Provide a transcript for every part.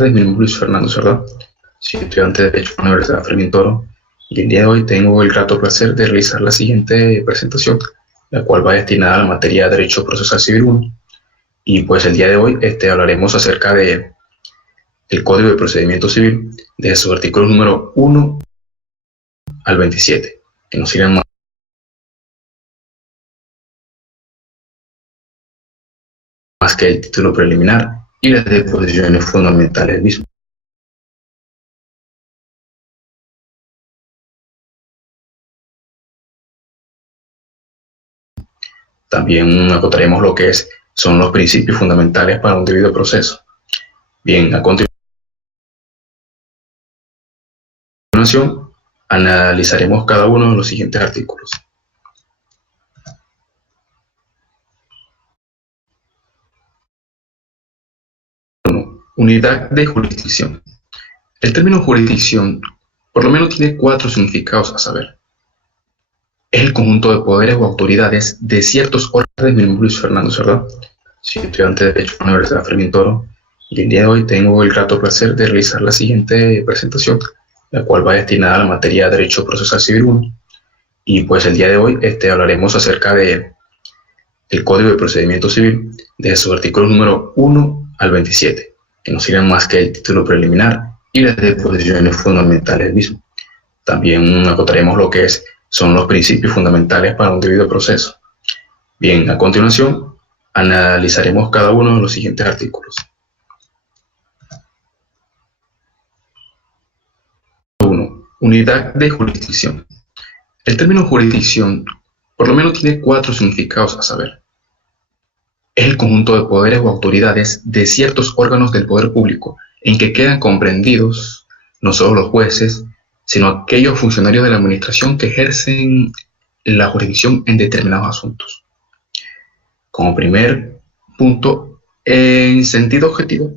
Mi nombre es Luis Fernando Cerdá, soy estudiante de Derecho en la Universidad Fermín Toro, y el día de hoy tengo el grato placer de realizar la siguiente presentación, la cual va destinada a la materia de Derecho Procesal Civil 1. Y pues el día de hoy hablaremos acerca de el Código de Procedimiento Civil, de sus artículos número 1 al 27, que nos sirven más que el título preliminar y las disposiciones fundamentales del mismo. También acotaremos lo que son los principios fundamentales para un debido proceso. Bien, a continuación analizaremos cada uno de los siguientes artículos. Unidad de jurisdicción. El término jurisdicción por lo menos tiene 4 significados a saber. Es el conjunto de poderes o autoridades de ciertos órdenes. Mi nombre es Luis Fernando Cerdá, soy estudiante de Derecho en la Universidad Fermín Toro, y el día de hoy tengo el grato placer de realizar la siguiente presentación, la cual va destinada a la materia de Derecho Procesal Civil 1. Y pues el día de hoy hablaremos acerca de el Código de Procedimiento Civil, de sus artículos número 1 al 27, que no sirven más que el título preliminar y las disposiciones fundamentales del mismo. También acotaremos lo que son los principios fundamentales para un debido proceso. Bien, a continuación analizaremos cada uno de los siguientes artículos. 1. Unidad de jurisdicción. El término jurisdicción por lo menos tiene 4 significados a saber. Es el conjunto de poderes o autoridades de ciertos órganos del poder público en que quedan comprendidos no solo los jueces, sino aquellos funcionarios de la administración que ejercen la jurisdicción en determinados asuntos. Como primer punto, en sentido objetivo,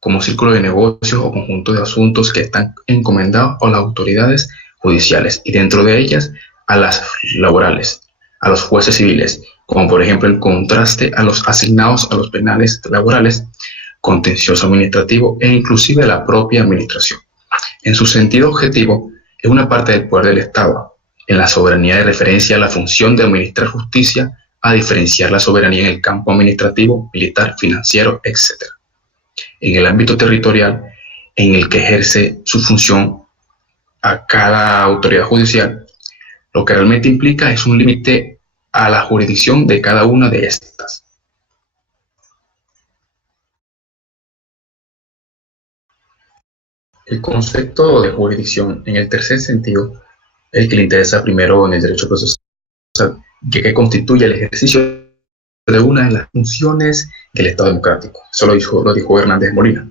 como círculo de negocios o conjunto de asuntos que están encomendados a las autoridades judiciales y dentro de ellas a las laborales, a los jueces civiles, como por ejemplo el contraste a los asignados a los penales laborales, contencioso administrativo e inclusive a la propia administración. En su sentido objetivo, es una parte del poder del Estado, en la soberanía de referencia a la función de administrar justicia, a diferenciar la soberanía en el campo administrativo, militar, financiero, etc. En el ámbito territorial, en el que ejerce su función a cada autoridad judicial, lo que realmente implica es un límite a la jurisdicción de cada una de estas. El concepto de jurisdicción, en el tercer sentido, es el que le interesa primero en el derecho procesal, que constituye el ejercicio de una de las funciones del Estado democrático. Eso lo dijo Hernández Molina.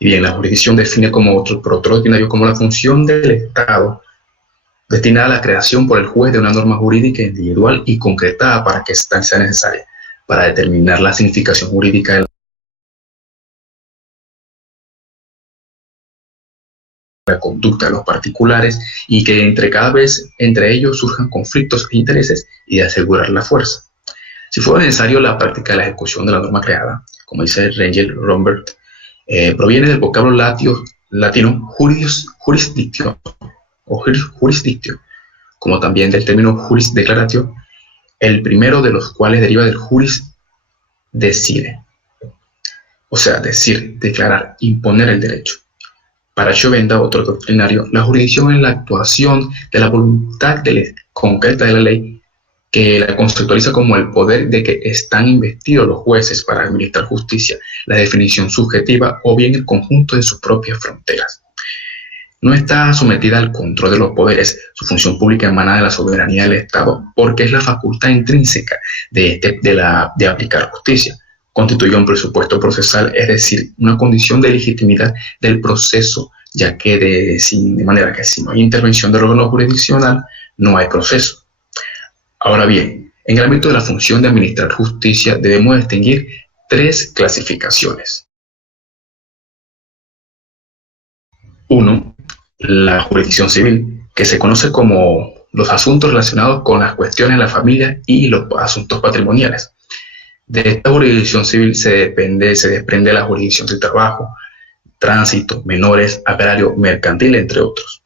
Y bien, la jurisdicción define por otro ordinario como la función del Estado destinada a la creación por el juez de una norma jurídica individual y concretada para que sea necesaria para determinar la significación jurídica de la conducta de los particulares y que cada vez entre ellos surjan conflictos e intereses y de asegurar la fuerza. Si fuera necesario, la práctica de la ejecución de la norma creada, como dice Rangel Rombert, proviene del vocablo latino jurisdictio, o jurisdictio, como también del término juris declaratio, el primero de los cuales deriva del juris decide, o sea, decir, declarar, imponer el derecho. Para Chovenda, otro doctrinario, la jurisdicción es la actuación de la voluntad concreta de la ley, que la conceptualiza como el poder de que están investidos los jueces para administrar justicia, la definición subjetiva o bien el conjunto de sus propias fronteras. No está sometida al control de los poderes, su función pública emana de la soberanía del Estado, porque es la facultad intrínseca de aplicar justicia. Constituye un presupuesto procesal, es decir, una condición de legitimidad del proceso, ya que de manera que si no hay intervención del órgano jurisdiccional, no hay proceso. Ahora bien, en el ámbito de la función de administrar justicia debemos distinguir 3 clasificaciones. 1. La jurisdicción civil, que se conoce como los asuntos relacionados con las cuestiones de la familia y los asuntos patrimoniales. De esta jurisdicción civil se desprende la jurisdicción del trabajo, tránsito, menores, agrario, mercantil, entre otros.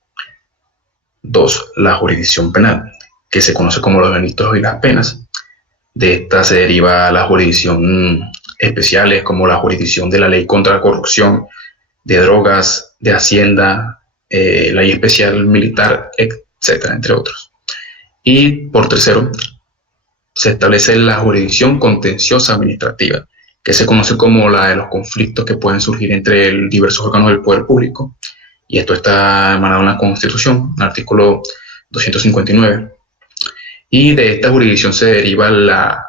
2. La jurisdicción penal, que se conoce como los delitos y las penas. De esta se deriva la jurisdicción especiales, como la jurisdicción de la ley contra la corrupción, de drogas, de hacienda, ley especial militar, etcétera, entre otros. Y por tercero, se establece la jurisdicción contenciosa administrativa, que se conoce como la de los conflictos que pueden surgir entre diversos órganos del poder público, y esto está emanado en la Constitución, en el artículo 259. Y de esta jurisdicción se deriva la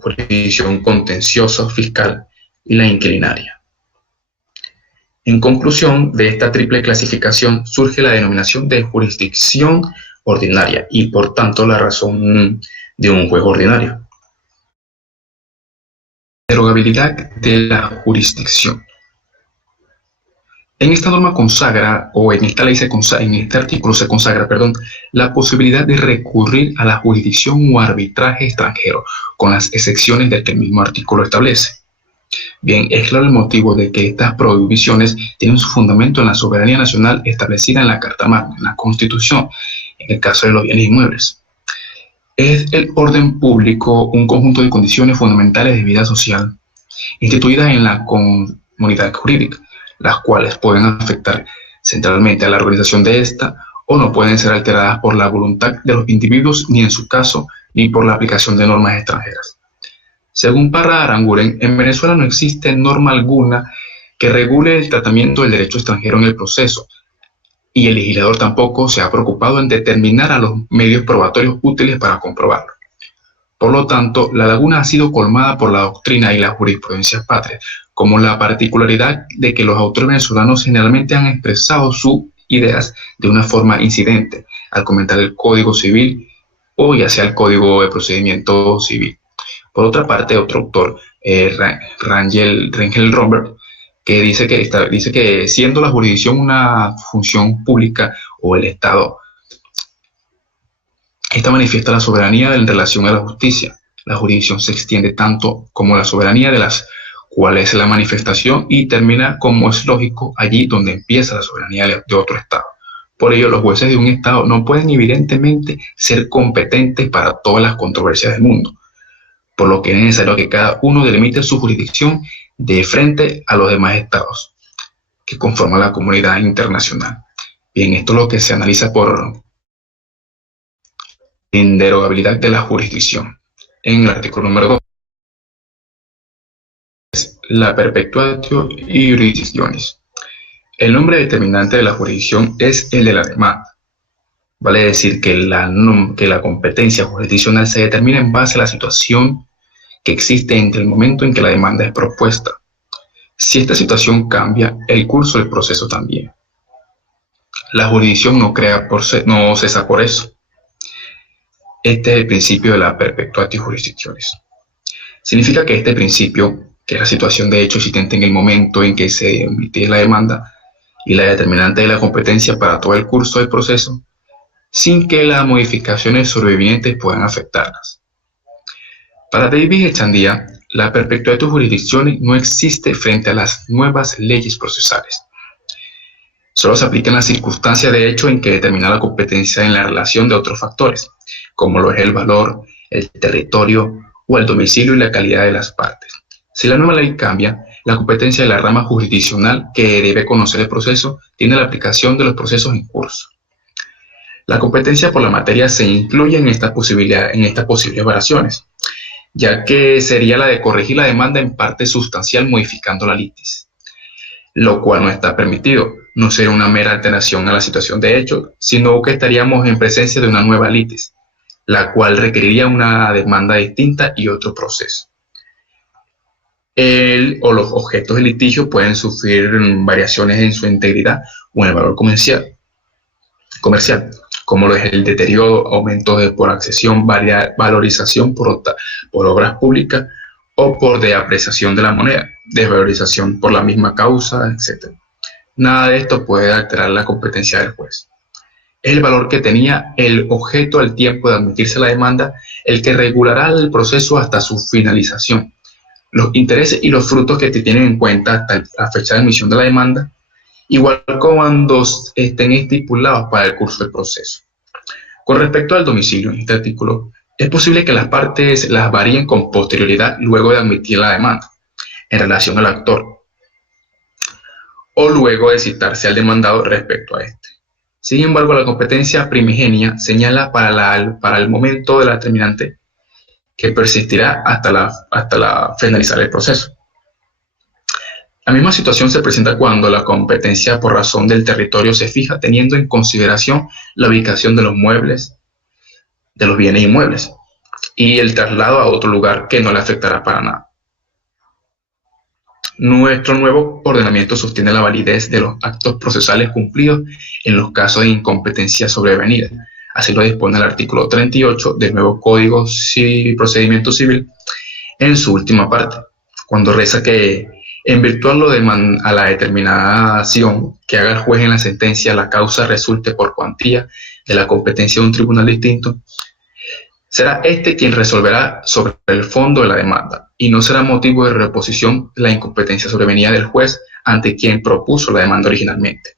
jurisdicción contenciosa fiscal y la inquilinaria. En conclusión, de esta triple clasificación surge la denominación de jurisdicción ordinaria y, por tanto, la razón de un juez ordinario. Derogabilidad de la jurisdicción. En esta norma consagra, o en esta ley en este artículo se consagra, la posibilidad de recurrir a la jurisdicción o arbitraje extranjero, con las excepciones del que el mismo artículo establece. Bien, es claro el motivo de que estas prohibiciones tienen su fundamento en la soberanía nacional establecida en la Carta Magna, en la Constitución, en el caso de los bienes inmuebles. Es el orden público un conjunto de condiciones fundamentales de vida social, instituidas en la comunidad jurídica, las cuales pueden afectar centralmente a la organización de esta o no pueden ser alteradas por la voluntad de los individuos, ni en su caso, ni por la aplicación de normas extranjeras. Según Parra Aranguren, en Venezuela no existe norma alguna que regule el tratamiento del derecho extranjero en el proceso, y el legislador tampoco se ha preocupado en determinar a los medios probatorios útiles para comprobarlo. Por lo tanto, la laguna ha sido colmada por la doctrina y la jurisprudencia patria, como la particularidad de que los autores venezolanos generalmente han expresado sus ideas de una forma incidente al comentar el Código Civil o ya sea el Código de Procedimiento Civil. Por otra parte, otro autor, Rangel Robert, que dice que siendo la jurisdicción una función pública o el Estado, esta manifiesta la soberanía en relación a la justicia. La jurisdicción se extiende tanto como la soberanía de las cuales es la manifestación y termina, como es lógico, allí donde empieza la soberanía de otro Estado. Por ello, los jueces de un Estado no pueden evidentemente ser competentes para todas las controversias del mundo, por lo que es necesario que cada uno delimite su jurisdicción de frente a los demás estados que conforman la comunidad internacional. Bien, esto es lo que se analiza por inderogabilidad de la jurisdicción. En el artículo número 2, la perpetuatio jurisdictionis. El nombre determinante de la jurisdicción es el de la demanda. Vale decir que la competencia jurisdiccional se determina en base a la situación que existe entre el momento en que la demanda es propuesta. Si esta situación cambia, el curso del proceso también. La jurisdicción no cesa por eso. Este es el principio de la perpetuatio jurisdictionis. Significa que este principio, que es la situación de hecho existente en el momento en que se emite la demanda y la determinante de la competencia para todo el curso del proceso, sin que las modificaciones sobrevivientes puedan afectarlas. Para David Echandía, la perpetuatio jurisdictionis no existe frente a las nuevas leyes procesales. Solo se aplica en las circunstancias de hecho en que determina la competencia en la relación de otros factores, como lo es el valor, el territorio o el domicilio y la calidad de las partes. Si la nueva ley cambia, la competencia de la rama jurisdiccional que debe conocer el proceso tiene la aplicación de los procesos en curso. La competencia por la materia se incluye en estas posibles variaciones, ya que sería la de corregir la demanda en parte sustancial modificando la litis, lo cual no está permitido. No sería una mera alteración a la situación de hecho, sino que estaríamos en presencia de una nueva litis, la cual requeriría una demanda distinta y otro proceso. Los objetos de litigio pueden sufrir variaciones en su integridad o en el valor comercial, como lo es el deterioro, aumento por accesión, valorización por obras públicas o por deapreciación de la moneda, desvalorización por la misma causa, etc. Nada de esto puede alterar la competencia del juez. Es el valor que tenía el objeto al tiempo de admitirse la demanda el que regulará el proceso hasta su finalización, los intereses y los frutos que te tienen en cuenta hasta la fecha de emisión de la demanda, igual cuando estén estipulados para el curso del proceso. Con respecto al domicilio en este artículo, es posible que las partes las varíen con posterioridad luego de admitir la demanda en relación al actor o luego de citarse al demandado respecto a este. Sin embargo, la competencia primigenia señala para el momento de la terminante que persistirá hasta finalizar el proceso. La misma situación se presenta cuando la competencia por razón del territorio se fija teniendo en consideración la ubicación de los muebles, de los bienes inmuebles, y el traslado a otro lugar que no le afectará para nada. Nuestro nuevo ordenamiento sostiene la validez de los actos procesales cumplidos en los casos de incompetencia sobrevenida. Así lo dispone el artículo 38 del nuevo Código Procedimiento Civil en su última parte, cuando reza que en virtud a la determinación que haga el juez en la sentencia, la causa resulte por cuantía de la competencia de un tribunal distinto, será este quien resolverá sobre el fondo de la demanda y no será motivo de reposición la incompetencia sobrevenida del juez ante quien propuso la demanda originalmente.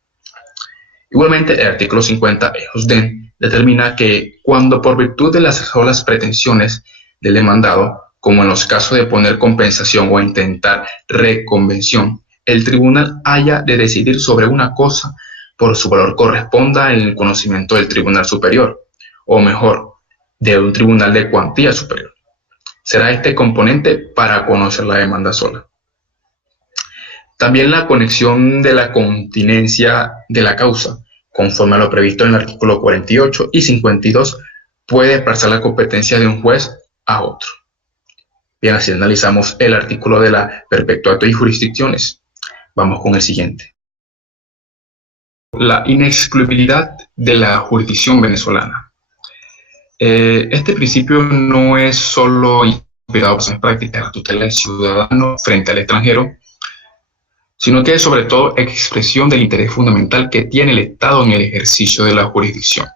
Igualmente, el artículo 50 EJOSDEN determina que cuando por virtud de las solas pretensiones del demandado, como en los casos de poner compensación o intentar reconvención, el tribunal haya de decidir sobre una cosa por su valor corresponda en el conocimiento del tribunal superior, o mejor, de un tribunal de cuantía superior. Será este componente para conocer la demanda sola. También la conexión de la continencia de la causa, conforme a lo previsto en el artículo 48 y 52, puede desplazar la competencia de un juez a otro. Bien, así analizamos el artículo de la perpetuato y jurisdicciones. Vamos con el siguiente. La inexcluibilidad de la jurisdicción venezolana. Este principio no es solo inspirado en práctica de la tutela del ciudadano frente al extranjero, sino que es sobre todo expresión del interés fundamental que tiene el Estado en el ejercicio de la jurisdicción,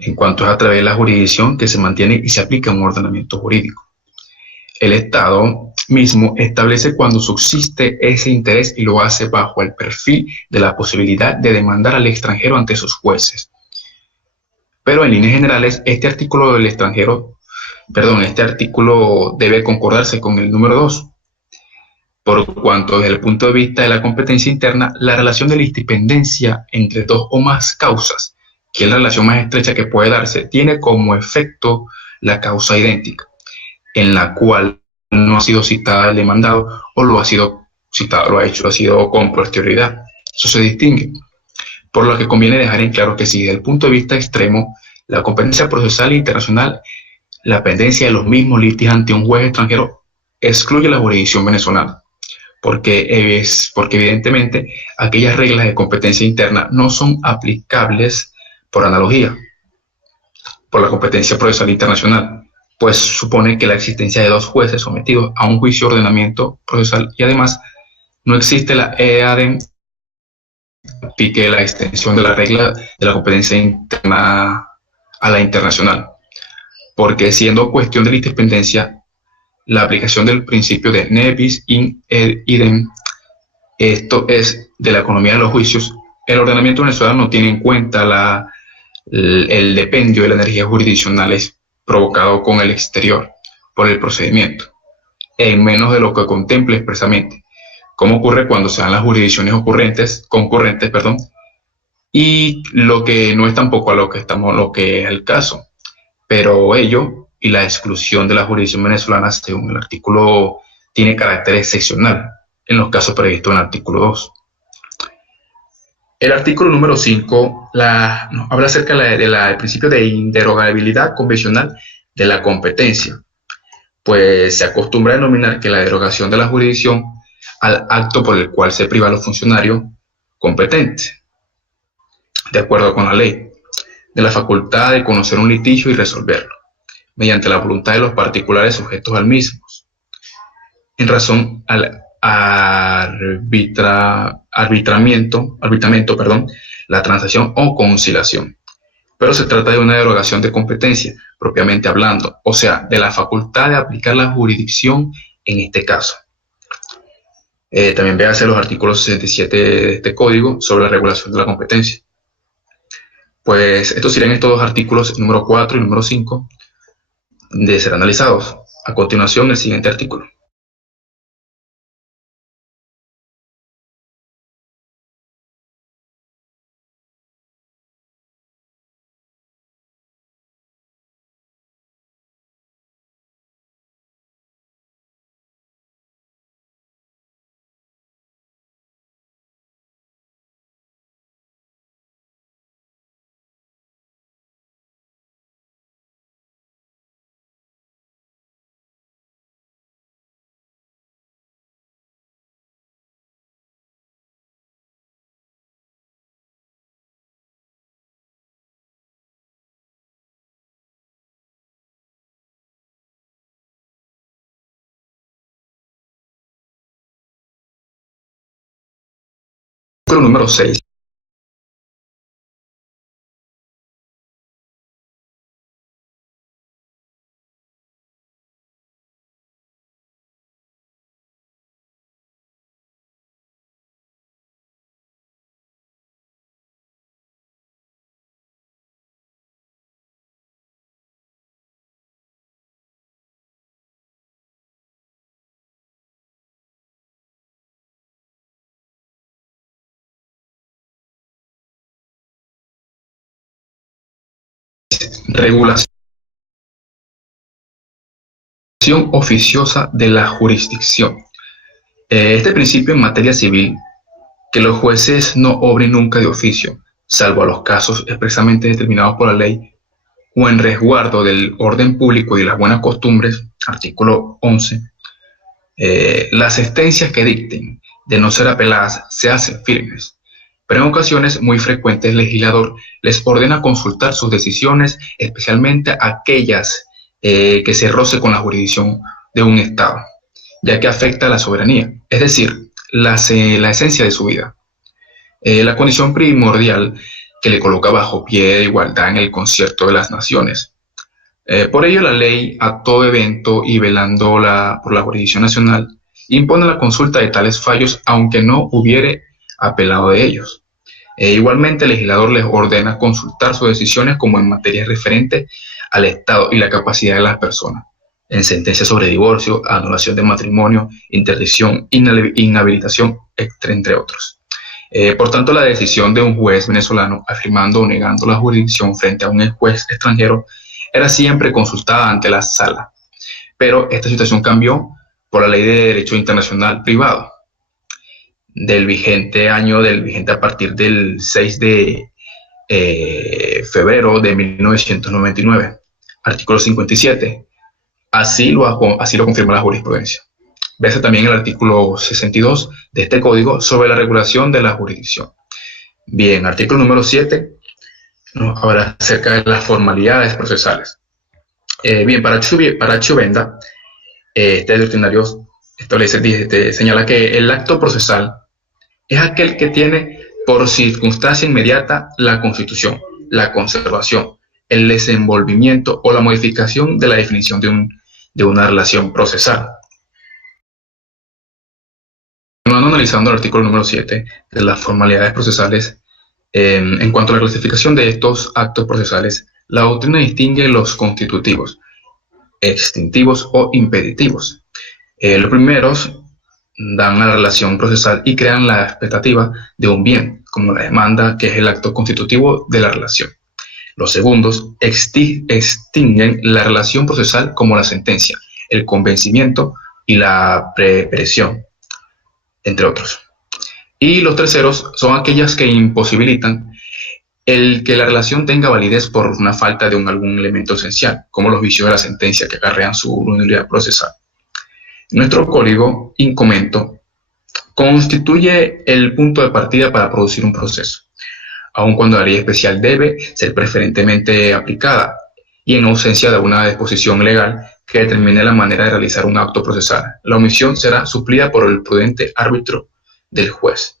en cuanto es a través de la jurisdicción que se mantiene y se aplica un ordenamiento jurídico. El Estado mismo establece cuando subsiste ese interés y lo hace bajo el perfil de la posibilidad de demandar al extranjero ante sus jueces. Pero en líneas generales, este artículo debe concordarse con el número 2, por cuanto desde el punto de vista de la competencia interna, la relación de la independencia entre dos o más causas, que es la relación más estrecha que puede darse, tiene como efecto la causa idéntica, en la cual no ha sido citada el demandado o lo ha sido citado, lo ha sido con posterioridad. Eso se distingue. Por lo que conviene dejar en claro que si desde el punto de vista extremo, la competencia procesal internacional, la pendencia de los mismos litigios ante un juez extranjero excluye la jurisdicción venezolana, porque evidentemente aquellas reglas de competencia interna no son aplicables por analogía por la competencia procesal internacional, pues supone que la existencia de dos jueces sometidos a un juicio de ordenamiento procesal y además no existe la EADEM pique la extensión de la regla de la competencia interna a la internacional, porque siendo cuestión de la independencia, la aplicación del principio de ne bis in idem, esto es, de la economía de los juicios, el ordenamiento venezolano no tiene en cuenta el dependio de las energías jurisdiccionales provocado con el exterior por el procedimiento, en menos de lo que contemple expresamente, como ocurre cuando se dan las jurisdicciones concurrentes, y lo que no es tampoco a lo que es el caso, pero ello y la exclusión de la jurisdicción venezolana según el artículo tiene carácter excepcional en los casos previstos en el artículo 2. El artículo número 5 nos habla acerca del principio de inderogabilidad convencional de la competencia, pues se acostumbra a denominar que la derogación de la jurisdicción al acto por el cual se priva a los funcionarios competentes, de acuerdo con la ley, de la facultad de conocer un litigio y resolverlo, mediante la voluntad de los particulares sujetos al mismo, en razón al arbitramiento, la transacción o conciliación. Pero se trata de una derogación de competencia, propiamente hablando, o sea, de la facultad de aplicar la jurisdicción en este caso. También véase los artículos 67 de este código sobre la regulación de la competencia. Pues estos serían estos dos artículos, número 4 y número 5, de ser analizados. A continuación, el siguiente artículo. Artículo número 6. Regulación oficiosa de la jurisdicción. Este principio en materia civil, que los jueces no obren nunca de oficio, salvo a los casos expresamente determinados por la ley, o en resguardo del orden público y de las buenas costumbres, artículo 11, las sentencias que dicten, de no ser apeladas, se hacen firmes. Pero en ocasiones muy frecuentes el legislador les ordena consultar sus decisiones, especialmente aquellas que se roce con la jurisdicción de un Estado, ya que afecta a la soberanía, es decir, la esencia de su vida. La condición primordial que le coloca bajo pie de igualdad en el concierto de las naciones. Por ello, la ley, a todo evento y velando por la jurisdicción nacional, impone la consulta de tales fallos, aunque no hubiere apelado de ellos. Igualmente, el legislador les ordena consultar sus decisiones como en materia referente al Estado y la capacidad de las personas, en sentencias sobre divorcio, anulación de matrimonio, interdicción, inhabilitación, entre otros. Por tanto, la decisión de un juez venezolano afirmando o negando la jurisdicción frente a un juez extranjero era siempre consultada ante la sala, pero esta situación cambió por la Ley de Derecho Internacional Privado del vigente a partir del 6 de febrero de 1999, artículo 57. Así lo confirma la jurisprudencia. Véase también el artículo 62 de este código sobre la regulación de la jurisdicción. Bien, artículo número 7 nos habla acerca de las formalidades procesales. Bien, para Chovenda, este doctrinario establece, señala que el acto procesal es aquel que tiene por circunstancia inmediata la constitución, la conservación, el desenvolvimiento o la modificación de la definición de una relación procesal. Continuando analizando el artículo número 7 de las formalidades procesales, en cuanto a la clasificación de estos actos procesales, la doctrina distingue los constitutivos, extintivos o impeditivos. Los primeros dan a la relación procesal y crean la expectativa de un bien, como la demanda, que es el acto constitutivo de la relación. Los segundos extinguen la relación procesal como la sentencia, el convencimiento y la presión, entre otros. Y los terceros son aquellas que imposibilitan el que la relación tenga validez por una falta de algún elemento esencial, como los vicios de la sentencia que acarrean su nulidad procesal. Nuestro código incomento constituye el punto de partida para producir un proceso, aun cuando la ley especial debe ser preferentemente aplicada y en ausencia de una disposición legal que determine la manera de realizar un acto procesal. La omisión será suplida por el prudente arbitrio del juez.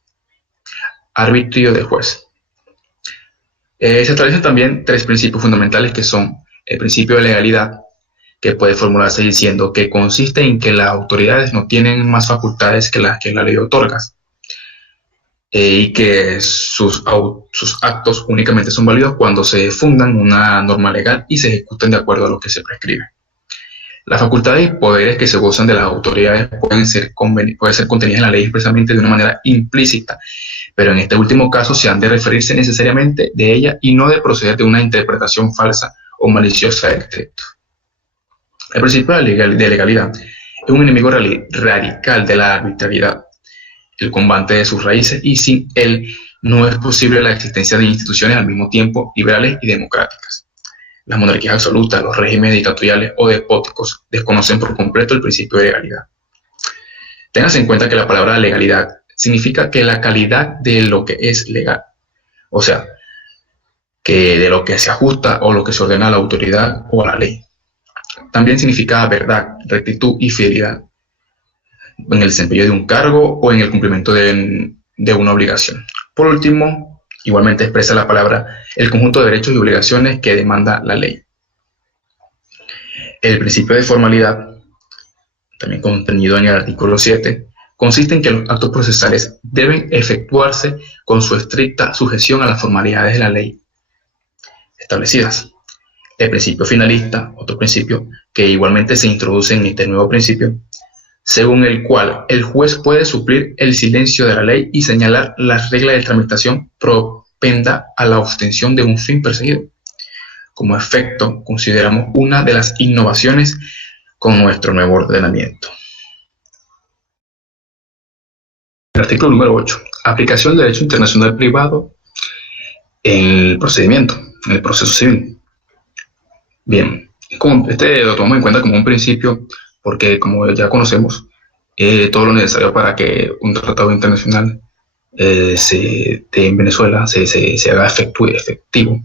Se establecen también tres principios fundamentales que son el principio de legalidad, que puede formularse diciendo que consiste en que las autoridades no tienen más facultades que las que la ley otorga, y que sus actos únicamente son válidos cuando se fundan una norma legal y se ejecuten de acuerdo a lo que se prescribe. Las facultades y poderes que se gozan de las autoridades pueden ser contenidas en la ley expresamente de una manera implícita, pero en este último caso se han de referirse necesariamente de ella y no de proceder de una interpretación falsa o maliciosa del texto. El principio de legalidad es un enemigo radical de la arbitrariedad, el combate de sus raíces, y sin él no es posible la existencia de instituciones al mismo tiempo liberales y democráticas. Las monarquías absolutas, los regímenes dictatoriales o despóticos desconocen por completo el principio de legalidad. Téngase en cuenta que la palabra legalidad significa que la calidad de lo que es legal, o sea, que de lo que se ajusta o lo que se ordena a la autoridad o a la ley. También significa verdad, rectitud y fidelidad en el desempeño de un cargo o en el cumplimiento de una obligación. Por último, igualmente expresa la palabra el conjunto de derechos y obligaciones que demanda la ley. El principio de formalidad, también contenido en el artículo 7, consiste en que los actos procesales deben efectuarse con su estricta sujeción a las formalidades de la ley establecidas. El principio finalista, otro principio que igualmente se introduce en este nuevo principio, según el cual el juez puede suplir el silencio de la ley y señalar las reglas de tramitación propenda a la obtención de un fin perseguido. Como efecto, consideramos una de las innovaciones con nuestro nuevo ordenamiento. El artículo número 8. Aplicación del derecho internacional privado en el procedimiento, en el proceso civil. Bien, este lo tomamos en cuenta como un principio porque, como ya conocemos, todo lo necesario para que un tratado internacional en Venezuela se haga efectivo.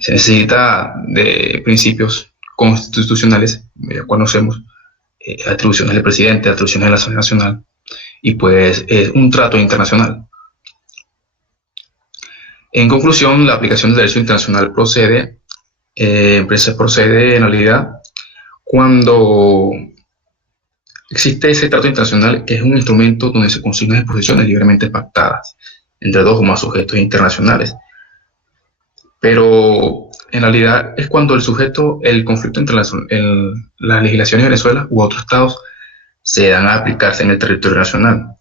Se necesita de principios constitucionales, ya conocemos, atribuciones del presidente, atribuciones de la Asamblea Nacional, y pues un trato internacional. En conclusión, la aplicación del derecho internacional procede en realidad cuando existe ese trato internacional, que es un instrumento donde se consignan disposiciones libremente pactadas entre dos o más sujetos internacionales. Pero en realidad es cuando el conflicto entre las legislaciones de Venezuela u otros estados se dan a aplicarse en el territorio nacional.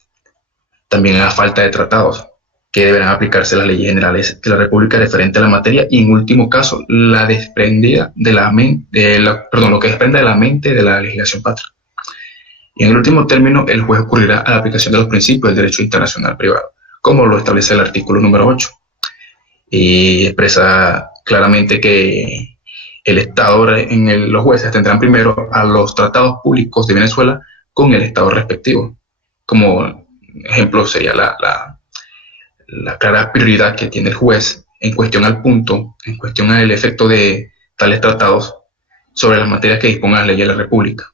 También a falta de tratados, que deberán aplicarse las leyes generales de la República referente a la materia, y en último caso, lo que desprenda de la mente de la legislación patria. Y en el último término, el juez ocurrirá a la aplicación de los principios del derecho internacional privado, como lo establece el artículo número 8. Y expresa claramente que el Estado, los jueces tendrán primero a los tratados públicos de Venezuela con el Estado respectivo. Como ejemplo sería la clara prioridad que tiene el juez en cuestión al efecto de tales tratados sobre las materias que dispongan las leyes de la República.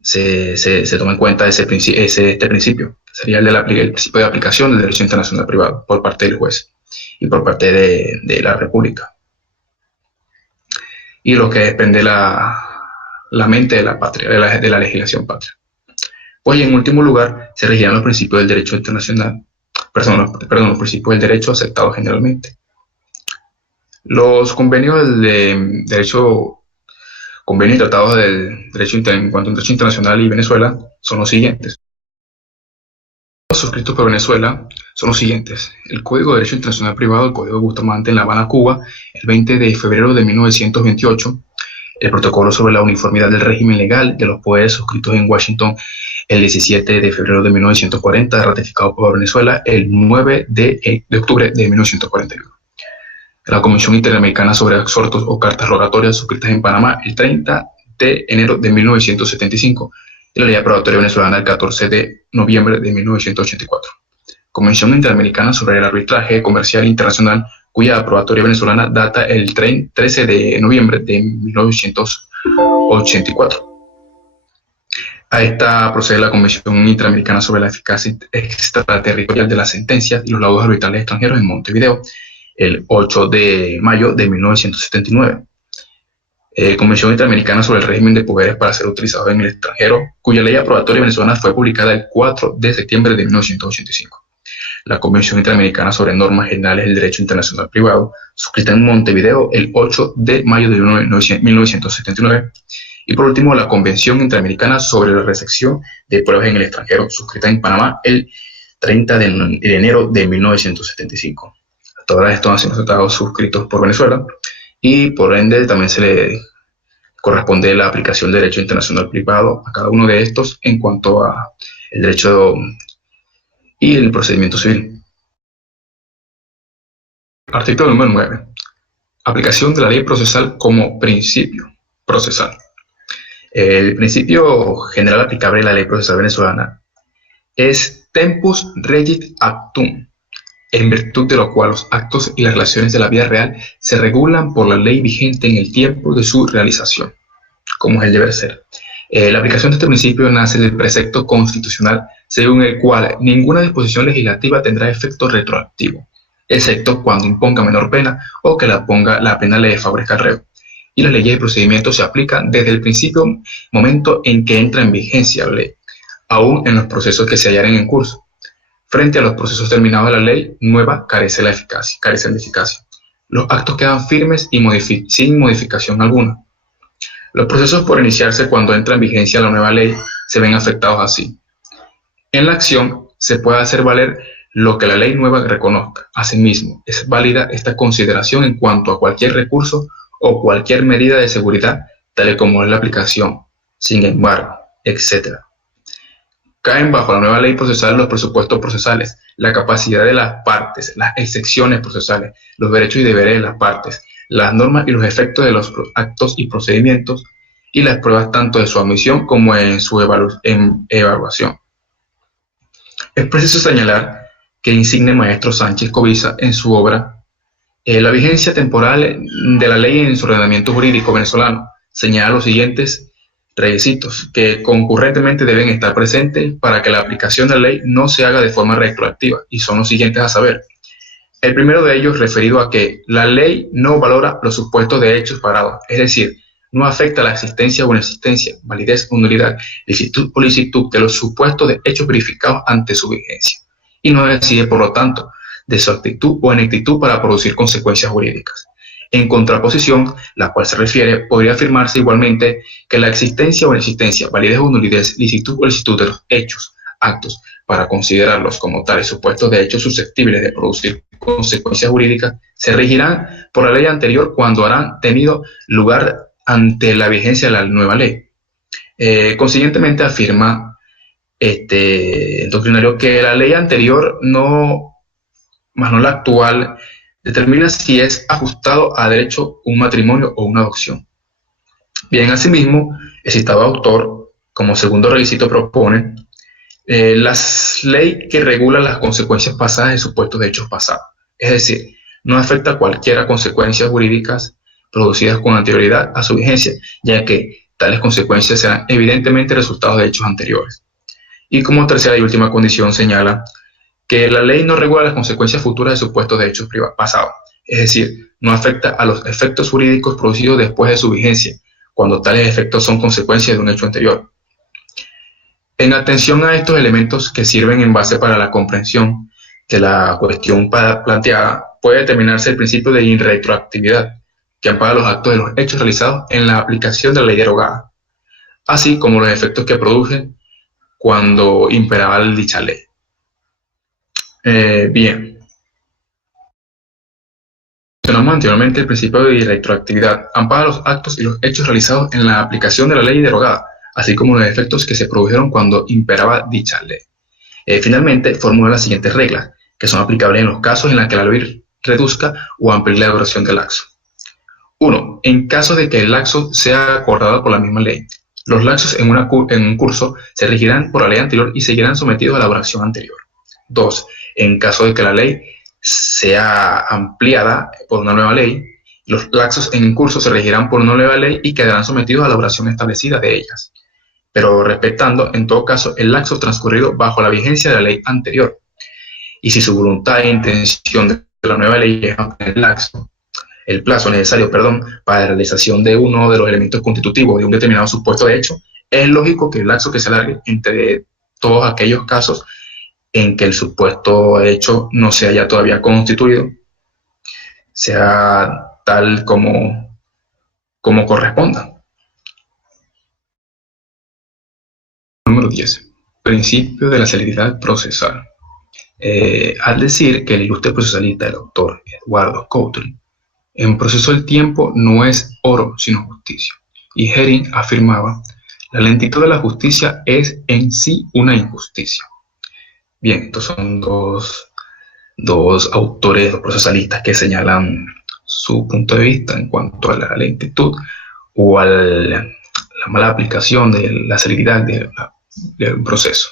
Se toma en cuenta este principio, sería el principio de aplicación del derecho internacional privado por parte del juez y por parte de la República. Y lo que desprende la mente de la patria, de la legislación patria. Pues en último lugar, se regirán los principios del derecho internacional, los principios del derecho aceptados generalmente. Los convenios del convenios y tratados del derecho en cuanto al derecho internacional y Venezuela son los siguientes. Los suscritos por Venezuela son los siguientes: el Código de Derecho Internacional Privado, el Código de Bustamante en La Habana, Cuba, el 20 de febrero de 1928, el Protocolo sobre la Uniformidad del Régimen Legal de los Poderes, suscritos en Washington el 17 de febrero de 1940, ratificado por Venezuela el 9 de octubre de 1941. La Convención Interamericana sobre Exhortos o Cartas Rogatorias, suscritas en Panamá el 30 de enero de 1975, y la Ley Aprobatoria Venezolana el 14 de noviembre de 1984. Convención Interamericana sobre el Arbitraje Comercial Internacional, cuya aprobatoria venezolana data el 13 de noviembre de 1984. A esta procede la Convención Interamericana sobre la Eficacia Extraterritorial de las Sentencias y los Laudos Arbitrales Extranjeros en Montevideo, el 8 de mayo de 1979. Convención Interamericana sobre el régimen de poderes para ser utilizados en el extranjero, cuya ley aprobatoria venezolana fue publicada el 4 de septiembre de 1985. La Convención Interamericana sobre Normas Generales del Derecho Internacional Privado, suscrita en Montevideo el 8 de mayo de 1979. Y por último, la Convención Interamericana sobre la Recepción de Pruebas en el Extranjero, suscrita en Panamá el 30 de enero de 1975. Todas estos han sido tratados suscritos por Venezuela y por ende también se le corresponde la aplicación del derecho internacional privado a cada uno de estos en cuanto a el derecho y el procedimiento civil. Artículo número 9. Aplicación de la ley procesal como principio procesal. El principio general aplicable de la ley procesal venezolana es tempus regit actum, en virtud de lo cual los actos y las relaciones de la vida real se regulan por la ley vigente en el tiempo de su realización, como es el deber ser. La aplicación de este principio nace del precepto constitucional según el cual ninguna disposición legislativa tendrá efecto retroactivo, excepto cuando imponga menor pena o que la pena le favorezca al reo. Y las leyes y procedimientos se aplican desde el momento en que entra en vigencia la ley, aún en los procesos que se hallaren en curso. Frente a los procesos terminados de la ley nueva carecen de eficacia. Los actos quedan firmes y sin modificación alguna. Los procesos por iniciarse cuando entra en vigencia la nueva ley se ven afectados así. En la acción se puede hacer valer lo que la ley nueva reconozca. Asimismo, es válida esta consideración en cuanto a cualquier recurso o cualquier medida de seguridad, tal como es la aplicación, sin embargo, etc. Caen bajo la nueva ley procesal los presupuestos procesales, la capacidad de las partes, las excepciones procesales, los derechos y deberes de las partes, las normas y los efectos de los actos y procedimientos, y las pruebas tanto de su admisión como en su evaluación. Es preciso señalar que el insigne maestro Sánchez Cobiza, en su obra La vigencia temporal de la ley en su ordenamiento jurídico venezolano, señala los siguientes requisitos que concurrentemente deben estar presentes para que la aplicación de la ley no se haga de forma retroactiva, y son los siguientes a saber. El primero de ellos referido a que la ley no valora los supuestos de hechos parados, es decir, no afecta la existencia o inexistencia, validez o nulidad, licitud o licitud de los supuestos de hechos verificados ante su vigencia, y no decide, por lo tanto, de su actitud o ineptitud para producir consecuencias jurídicas. En contraposición, la cual se refiere, podría afirmarse igualmente que la existencia o inexistencia, validez o nulidez, licitud o licitud de los hechos, actos, para considerarlos como tales supuestos de hechos susceptibles de producir consecuencias jurídicas, se regirán por la ley anterior cuando habrán tenido lugar ante la vigencia de la nueva ley. Consiguientemente afirma el doctrinario que la ley anterior más no la actual, determina si es ajustado a derecho un matrimonio o una adopción. Bien, asimismo, el citado autor, como segundo requisito, propone la ley que regula las consecuencias pasadas de supuestos de hechos pasados. Es decir, no afecta cualquiera consecuencias jurídicas producidas con anterioridad a su vigencia, ya que tales consecuencias serán evidentemente resultados de hechos anteriores. Y como tercera y última condición señala que la ley no regula las consecuencias futuras de supuestos de hechos pasados, es decir, no afecta a los efectos jurídicos producidos después de su vigencia, cuando tales efectos son consecuencias de un hecho anterior. En atención a estos elementos que sirven en base para la comprensión de la cuestión planteada, puede determinarse el principio de irretroactividad, que ampara los actos de los hechos realizados en la aplicación de la ley derogada, así como los efectos que producen cuando imperaba dicha ley. Bien. Mencionamos anteriormente el principio de irretroactividad, ampara los actos y los hechos realizados en la aplicación de la ley derogada, así como los efectos que se produjeron cuando imperaba dicha ley. Finalmente, formula las siguientes reglas, que son aplicables en los casos en los que la ley reduzca o amplíe la duración del lapso. 1. En caso de que el lapso sea acordado por la misma ley, los lapsos en un curso se regirán por la ley anterior y seguirán sometidos a la duración anterior. 2. En caso de que la ley sea ampliada por una nueva ley, los lapsos en curso se regirán por una nueva ley y quedarán sometidos a la duración establecida de ellas, pero respetando en todo caso el lapso transcurrido bajo la vigencia de la ley anterior. Y si su voluntad e intención de la nueva ley es ampliar el lapso, el plazo necesario, para la realización de uno de los elementos constitutivos de un determinado supuesto de hecho, es lógico que el lapso que se alargue entre todos aquellos casos en que el supuesto hecho no se haya todavía constituido sea tal como corresponda. Número 10. Principio de la celeridad procesal. Al decir que el ilustre procesalista, el autor Eduardo Coutret, en proceso el tiempo no es oro sino justicia, y Hering afirmaba: la lentitud de la justicia es en sí una injusticia. Bien, estos son dos autores, dos procesalistas que señalan su punto de vista en cuanto a la lentitud o a la mala aplicación de la celeridad de un proceso.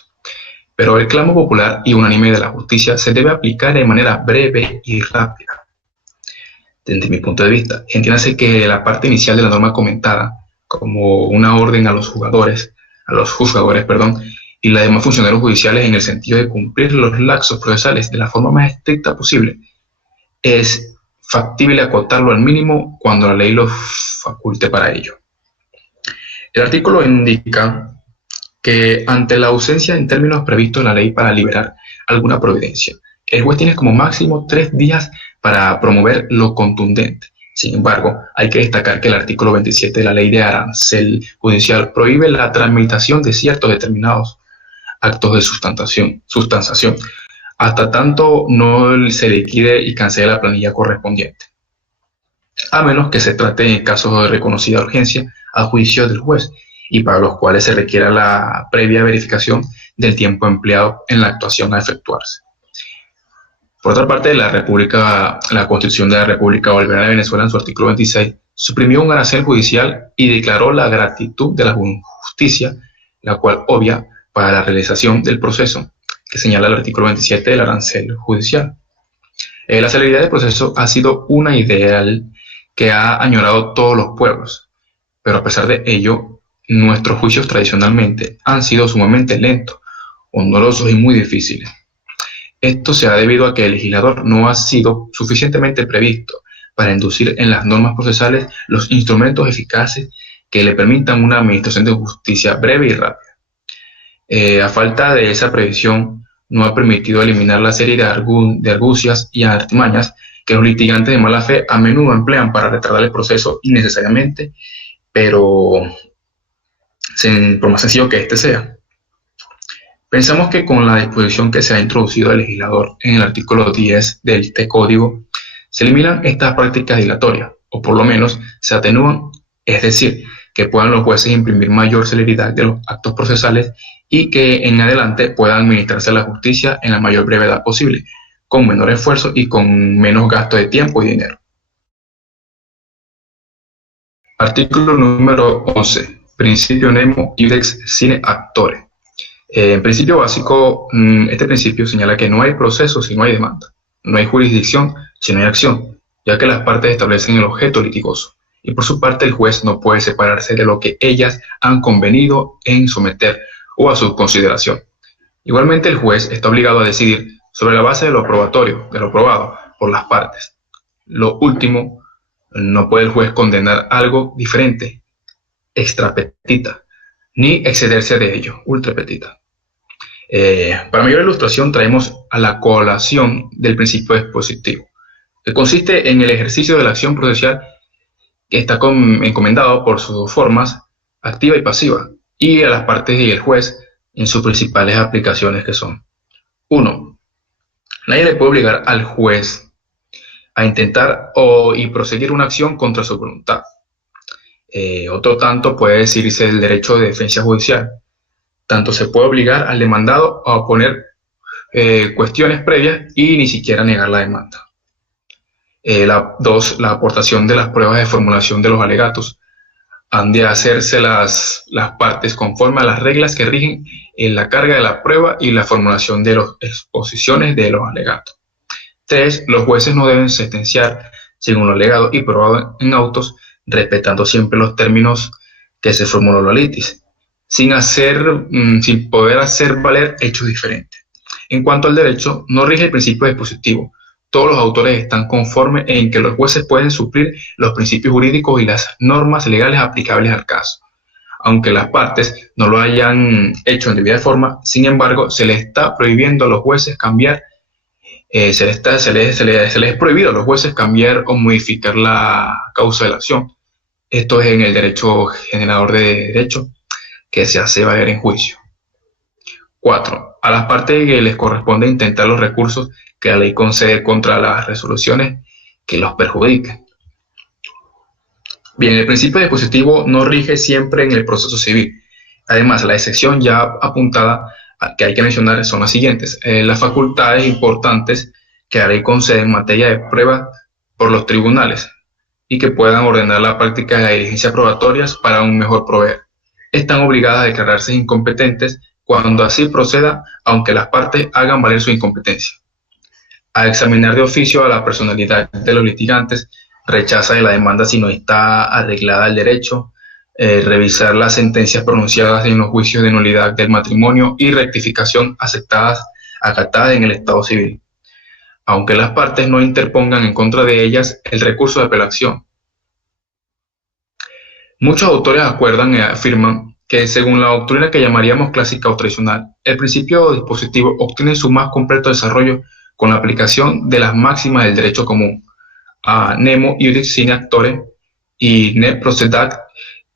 Pero el clamo popular y unánime de la justicia se debe aplicar de manera breve y rápida. Desde mi punto de vista, entiéndase que la parte inicial de la norma comentada, como una orden a los juzgadores, y la demás funcionarios judiciales en el sentido de cumplir los lapsos procesales de la forma más estricta posible, es factible acotarlo al mínimo cuando la ley lo faculte para ello. El artículo indica que ante la ausencia en términos previstos en la ley para liberar alguna providencia, el juez tiene como máximo 3 días para promover lo contundente. Sin embargo, hay que destacar que el artículo 27 de la Ley de Arancel Judicial prohíbe la tramitación de ciertos determinados actos de sustanciación, hasta tanto no se liquide y cancele la planilla correspondiente, a menos que se trate en casos de reconocida urgencia a juicio del juez y para los cuales se requiera la previa verificación del tiempo empleado en la actuación a efectuarse. Por otra parte, la Constitución de la República Bolivariana de Venezuela, en su artículo 26, suprimió un arancel judicial y declaró la gratitud de la justicia, la cual obvia para la realización del proceso, que señala el artículo 27 del arancel judicial. La celeridad del proceso ha sido una ideal que ha añorado todos los pueblos, pero a pesar de ello, nuestros juicios tradicionalmente han sido sumamente lentos, onerosos y muy difíciles. Esto se ha debido a que el legislador no ha sido suficientemente previsto para inducir en las normas procesales los instrumentos eficaces que le permitan una administración de justicia breve y rápida. A falta de esa previsión, no ha permitido eliminar la serie de argucias y artimañas que los litigantes de mala fe a menudo emplean para retardar el proceso innecesariamente, pero por más sencillo que éste sea. Pensamos que con la disposición que se ha introducido el legislador en el artículo 10 de este código, se eliminan estas prácticas dilatorias, o por lo menos se atenúan, es decir, que puedan los jueces imprimir mayor celeridad de los actos procesales y que en adelante pueda administrarse la justicia en la mayor brevedad posible, con menor esfuerzo y con menos gasto de tiempo y dinero. Artículo número 11. Principio nemo iudex sine actore. En principio básico, este principio señala que no hay proceso si no hay demanda, no hay jurisdicción si no hay acción, ya que las partes establecen el objeto litigoso, y por su parte el juez no puede separarse de lo que ellas han convenido en someter o a su consideración. Igualmente el juez está obligado a decidir sobre la base de lo probatorio, de lo probado por las partes. Lo último, no puede el juez condenar algo diferente, extra petita, ni excederse de ello, ultra petita. Para mayor ilustración traemos a la colación del principio expositivo, que consiste en el ejercicio de la acción procesal que está encomendado por sus formas activa y pasiva, y a las partes y el juez en sus principales aplicaciones, que son: 1. Nadie le puede obligar al juez a intentar y proseguir una acción contra su voluntad. Otro tanto puede decirse el derecho de defensa judicial. Tanto se puede obligar al demandado a oponer cuestiones previas y ni siquiera negar la demanda. 2. La aportación de las pruebas de formulación de los alegatos. Han de hacerse las partes conforme a las reglas que rigen en la carga de la prueba y la formulación de las exposiciones de los alegatos. 3. Los jueces no deben sentenciar según lo alegado y probado en autos, respetando siempre los términos que se formuló la litis, sin poder hacer valer hechos diferentes. En cuanto al derecho, no rige el principio dispositivo, todos los autores están conformes en que los jueces pueden suplir los principios jurídicos y las normas legales aplicables al caso. Aunque las partes no lo hayan hecho en debida forma, sin embargo, se les está prohibiendo a los jueces cambiar, se les es prohibido a los jueces cambiar o modificar la causa de la acción. Esto es en el derecho generador de derecho que se hace valer en juicio. 4. A las partes que les corresponde intentar los recursos que la ley concede contra las resoluciones que los perjudiquen. Bien, el principio dispositivo no rige siempre en el proceso civil. Además, la excepción ya apuntada que hay que mencionar son las siguientes. Las facultades importantes que la ley concede en materia de prueba por los tribunales y que puedan ordenar la práctica de la diligencia probatorias para un mejor proveer. Están obligadas a declararse incompetentes cuando así proceda, aunque las partes hagan valer su incompetencia. A examinar de oficio a la personalidad de los litigantes, rechaza de la demanda si no está arreglada el derecho, revisar las sentencias pronunciadas en los juicios de nulidad del matrimonio y rectificación acatadas en el estado civil, aunque las partes no interpongan en contra de ellas el recurso de apelación. Muchos autores acuerdan y afirman que según la doctrina que llamaríamos clásica o tradicional, el principio dispositivo obtiene su más completo desarrollo con la aplicación de las máximas del derecho común, a nemo iudex sine actore y ne procedat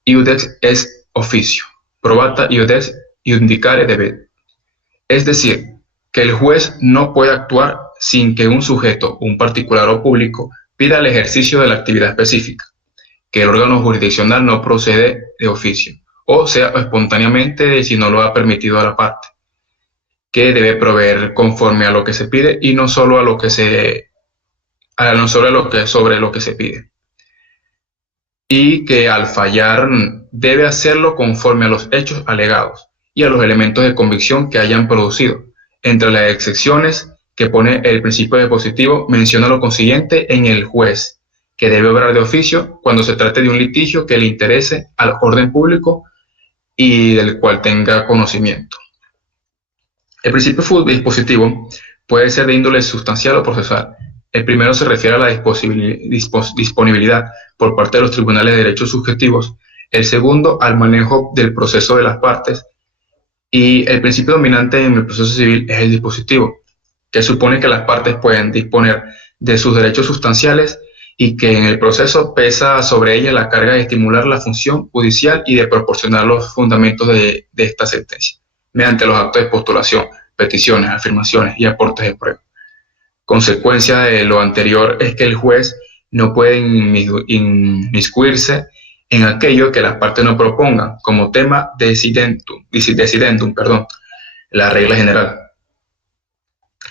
iudex ex officio, probata iudex iudicare debet. Es decir, que el juez no puede actuar sin que un sujeto, un particular o público, pida el ejercicio de la actividad específica, que el órgano jurisdiccional no procede de oficio, o sea, espontáneamente si no lo ha permitido a la parte, que debe proveer conforme a lo que se pide y no solo sobre lo que se pide, y que al fallar debe hacerlo conforme a los hechos alegados y a los elementos de convicción que hayan producido. Entre las excepciones que pone el principio dispositivo, menciona lo consiguiente en el juez, que debe obrar de oficio cuando se trate de un litigio que le interese al orden público y del cual tenga conocimiento. El principio dispositivo puede ser de índole sustancial o procesal. El primero se refiere a la disponibilidad por parte de los tribunales de derechos subjetivos, el segundo al manejo del proceso de las partes, y el principio dominante en el proceso civil es el dispositivo, que supone que las partes pueden disponer de sus derechos sustanciales y que en el proceso pesa sobre ellas la carga de estimular la función judicial y de proporcionar los fundamentos de esta sentencia, mediante los actos de postulación, peticiones, afirmaciones y aportes de prueba. Consecuencia de lo anterior es que el juez no puede inmiscuirse en aquello que las partes no propongan como tema decidendum, la regla general.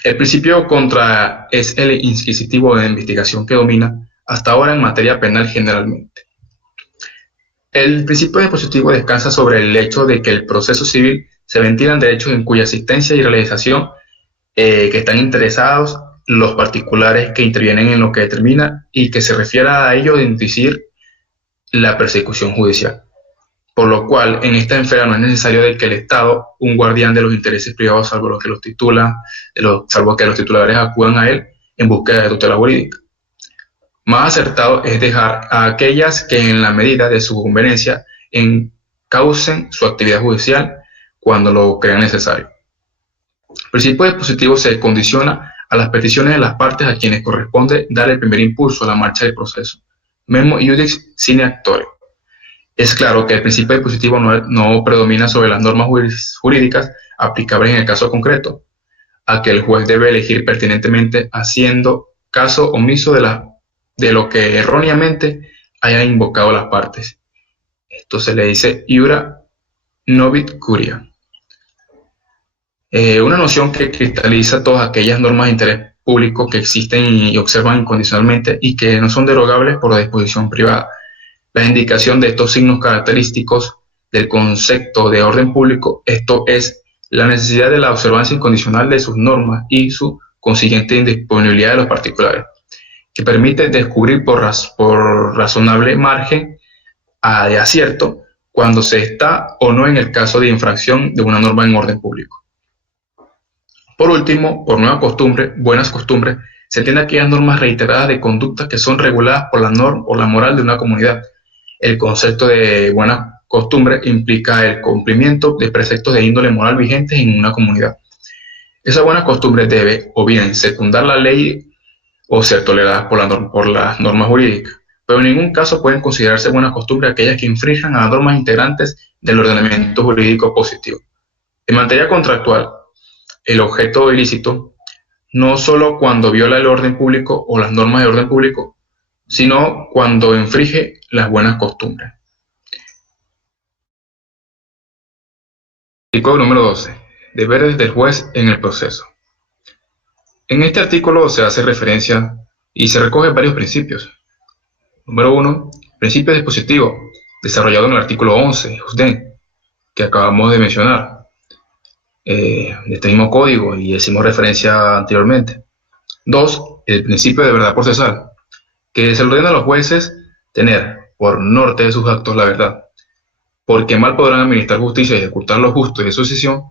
El principio contra es el inquisitivo de investigación que domina hasta ahora en materia penal generalmente. El principio dispositivo descansa sobre el hecho de que el proceso civil se ventilan derechos en cuya asistencia y realización que están interesados los particulares que intervienen en lo que determina y que se refiera a ello de inducir la persecución judicial. Por lo cual, en esta esfera no es necesario de que el Estado, un guardián de los intereses privados, salvo que los titulares acudan a él en búsqueda de tutela jurídica. Más acertado es dejar a aquellas que en la medida de su conveniencia encaucen su actividad judicial cuando lo crean necesario. El principio dispositivo se condiciona a las peticiones de las partes a quienes corresponde dar el primer impulso a la marcha del proceso. Nemo iudex sine actore. Es claro que el principio dispositivo no predomina sobre las normas jurídicas aplicables en el caso concreto, a que el juez debe elegir pertinentemente haciendo caso omiso de lo que erróneamente hayan invocado las partes. Esto se le dice iura novit curia. Una noción que cristaliza todas aquellas normas de interés público que existen y observan incondicionalmente y que no son derogables por la disposición privada. La indicación de estos signos característicos del concepto de orden público, esto es, la necesidad de la observancia incondicional de sus normas y su consiguiente indisponibilidad de los particulares, que permite descubrir por razonable margen de acierto cuando se está o no en el caso de infracción de una norma en orden público. Por último, por buenas costumbres, se entiende aquellas normas reiteradas de conducta que son reguladas por la norma o la moral de una comunidad. El concepto de buena costumbre implica el cumplimiento de preceptos de índole moral vigentes en una comunidad. Esa buena costumbre debe o bien secundar la ley o ser tolerada por las normas jurídicas, pero en ningún caso pueden considerarse buenas costumbres aquellas que infrinjan a las normas integrantes del ordenamiento jurídico positivo. En materia contractual, el objeto ilícito no solo cuando viola el orden público o las normas de orden público, sino cuando infringe las buenas costumbres. Artículo número 12. Deberes del juez en el proceso. En este artículo se hace referencia y se recogen varios principios. Número 1. Principio dispositivo, desarrollado en el artículo 11, JUSDEN, que acabamos de mencionar, de este mismo código y hicimos referencia anteriormente. 2. El principio de verdad procesal, que se le ordena a los jueces tener por norte de sus actos la verdad, porque mal podrán administrar justicia y ejecutar lo justo y de su decisión,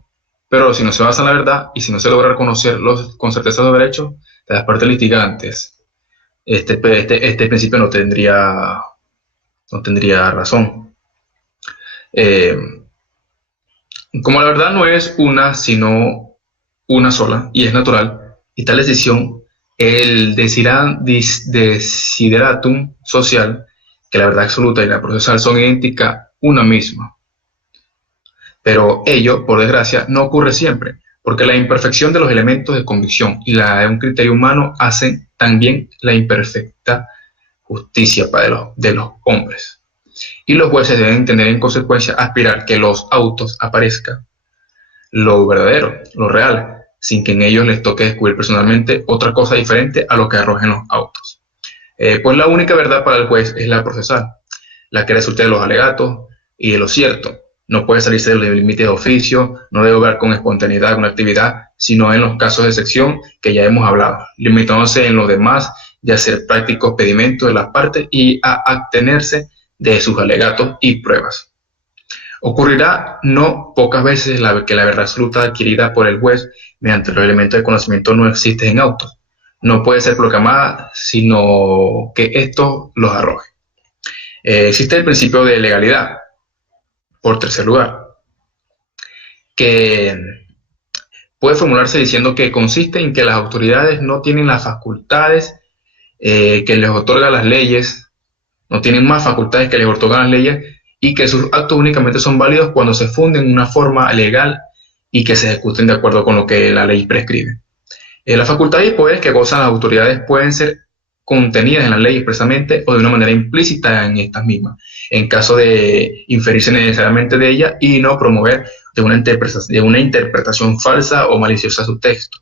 pero si no se basa en la verdad y si no se logra conocer con certeza los derechos de las partes litigantes, este principio no tendría razón. Como la verdad no es una, sino una sola, y es natural, y tal decisión, el desideratum social, que la verdad absoluta y la procesal son idénticas una misma. Pero ello, por desgracia, no ocurre siempre, porque la imperfección de los elementos de convicción y la de un criterio humano hacen también la imperfecta justicia de los hombres. Y los jueces deben tener en consecuencia aspirar que los autos aparezca lo verdadero, lo real, sin que en ellos les toque descubrir personalmente otra cosa diferente a lo que arrojen los autos. Pues la única verdad para el juez es la procesal, la que resulta de los alegatos y de lo cierto. No puede salirse del límite de oficio, no debe obrar con espontaneidad, con actividad, sino en los casos de excepción que ya hemos hablado, limitándose en lo demás de hacer prácticos pedimentos de las partes y a abstenerse de sus alegatos y pruebas. Ocurrirá no pocas veces que la verdad absoluta adquirida por el juez mediante los elementos de conocimiento no existe en autos. No puede ser proclamada, sino que estos los arroje. Existe el principio de legalidad, por tercer lugar, que puede formularse diciendo que consiste en que las autoridades no tienen las facultades que les otorgan las leyes, no tienen más facultades que les otorgan las leyes, y que sus actos únicamente son válidos cuando se funden en una forma legal y que se ejecuten de acuerdo con lo que la ley prescribe. Las facultades y poderes que gozan las autoridades pueden ser contenidas en la ley expresamente o de una manera implícita en estas mismas, en caso de inferirse necesariamente de ella y no promover de una interpretación falsa o maliciosa a su texto.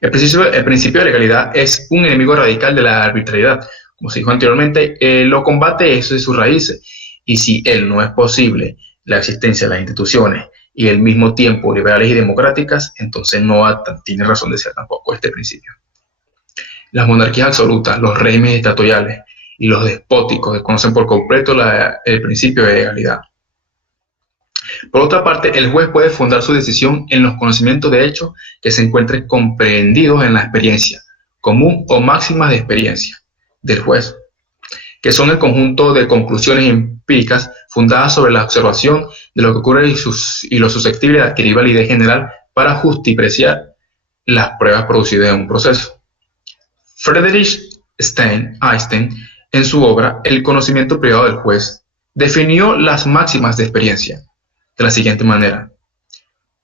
El principio de legalidad es un enemigo radical de la arbitrariedad. Como se dijo anteriormente, lo combate eso de sus raíces, y si él no es posible la existencia de las instituciones y al mismo tiempo liberales y democráticas, entonces no tiene razón de ser tampoco este principio. Las monarquías absolutas, los regímenes dictatoriales y los despóticos desconocen por completo el principio de legalidad. Por otra parte, el juez puede fundar su decisión en los conocimientos de hechos que se encuentren comprendidos en la experiencia común o máximas de experiencia del juez, que son el conjunto de conclusiones empíricas fundadas sobre la observación de lo que ocurre y lo susceptible de adquirir validez general para justipreciar las pruebas producidas en un proceso. Friedrich Einstein, en su obra El conocimiento privado del juez, definió las máximas de experiencia de la siguiente manera.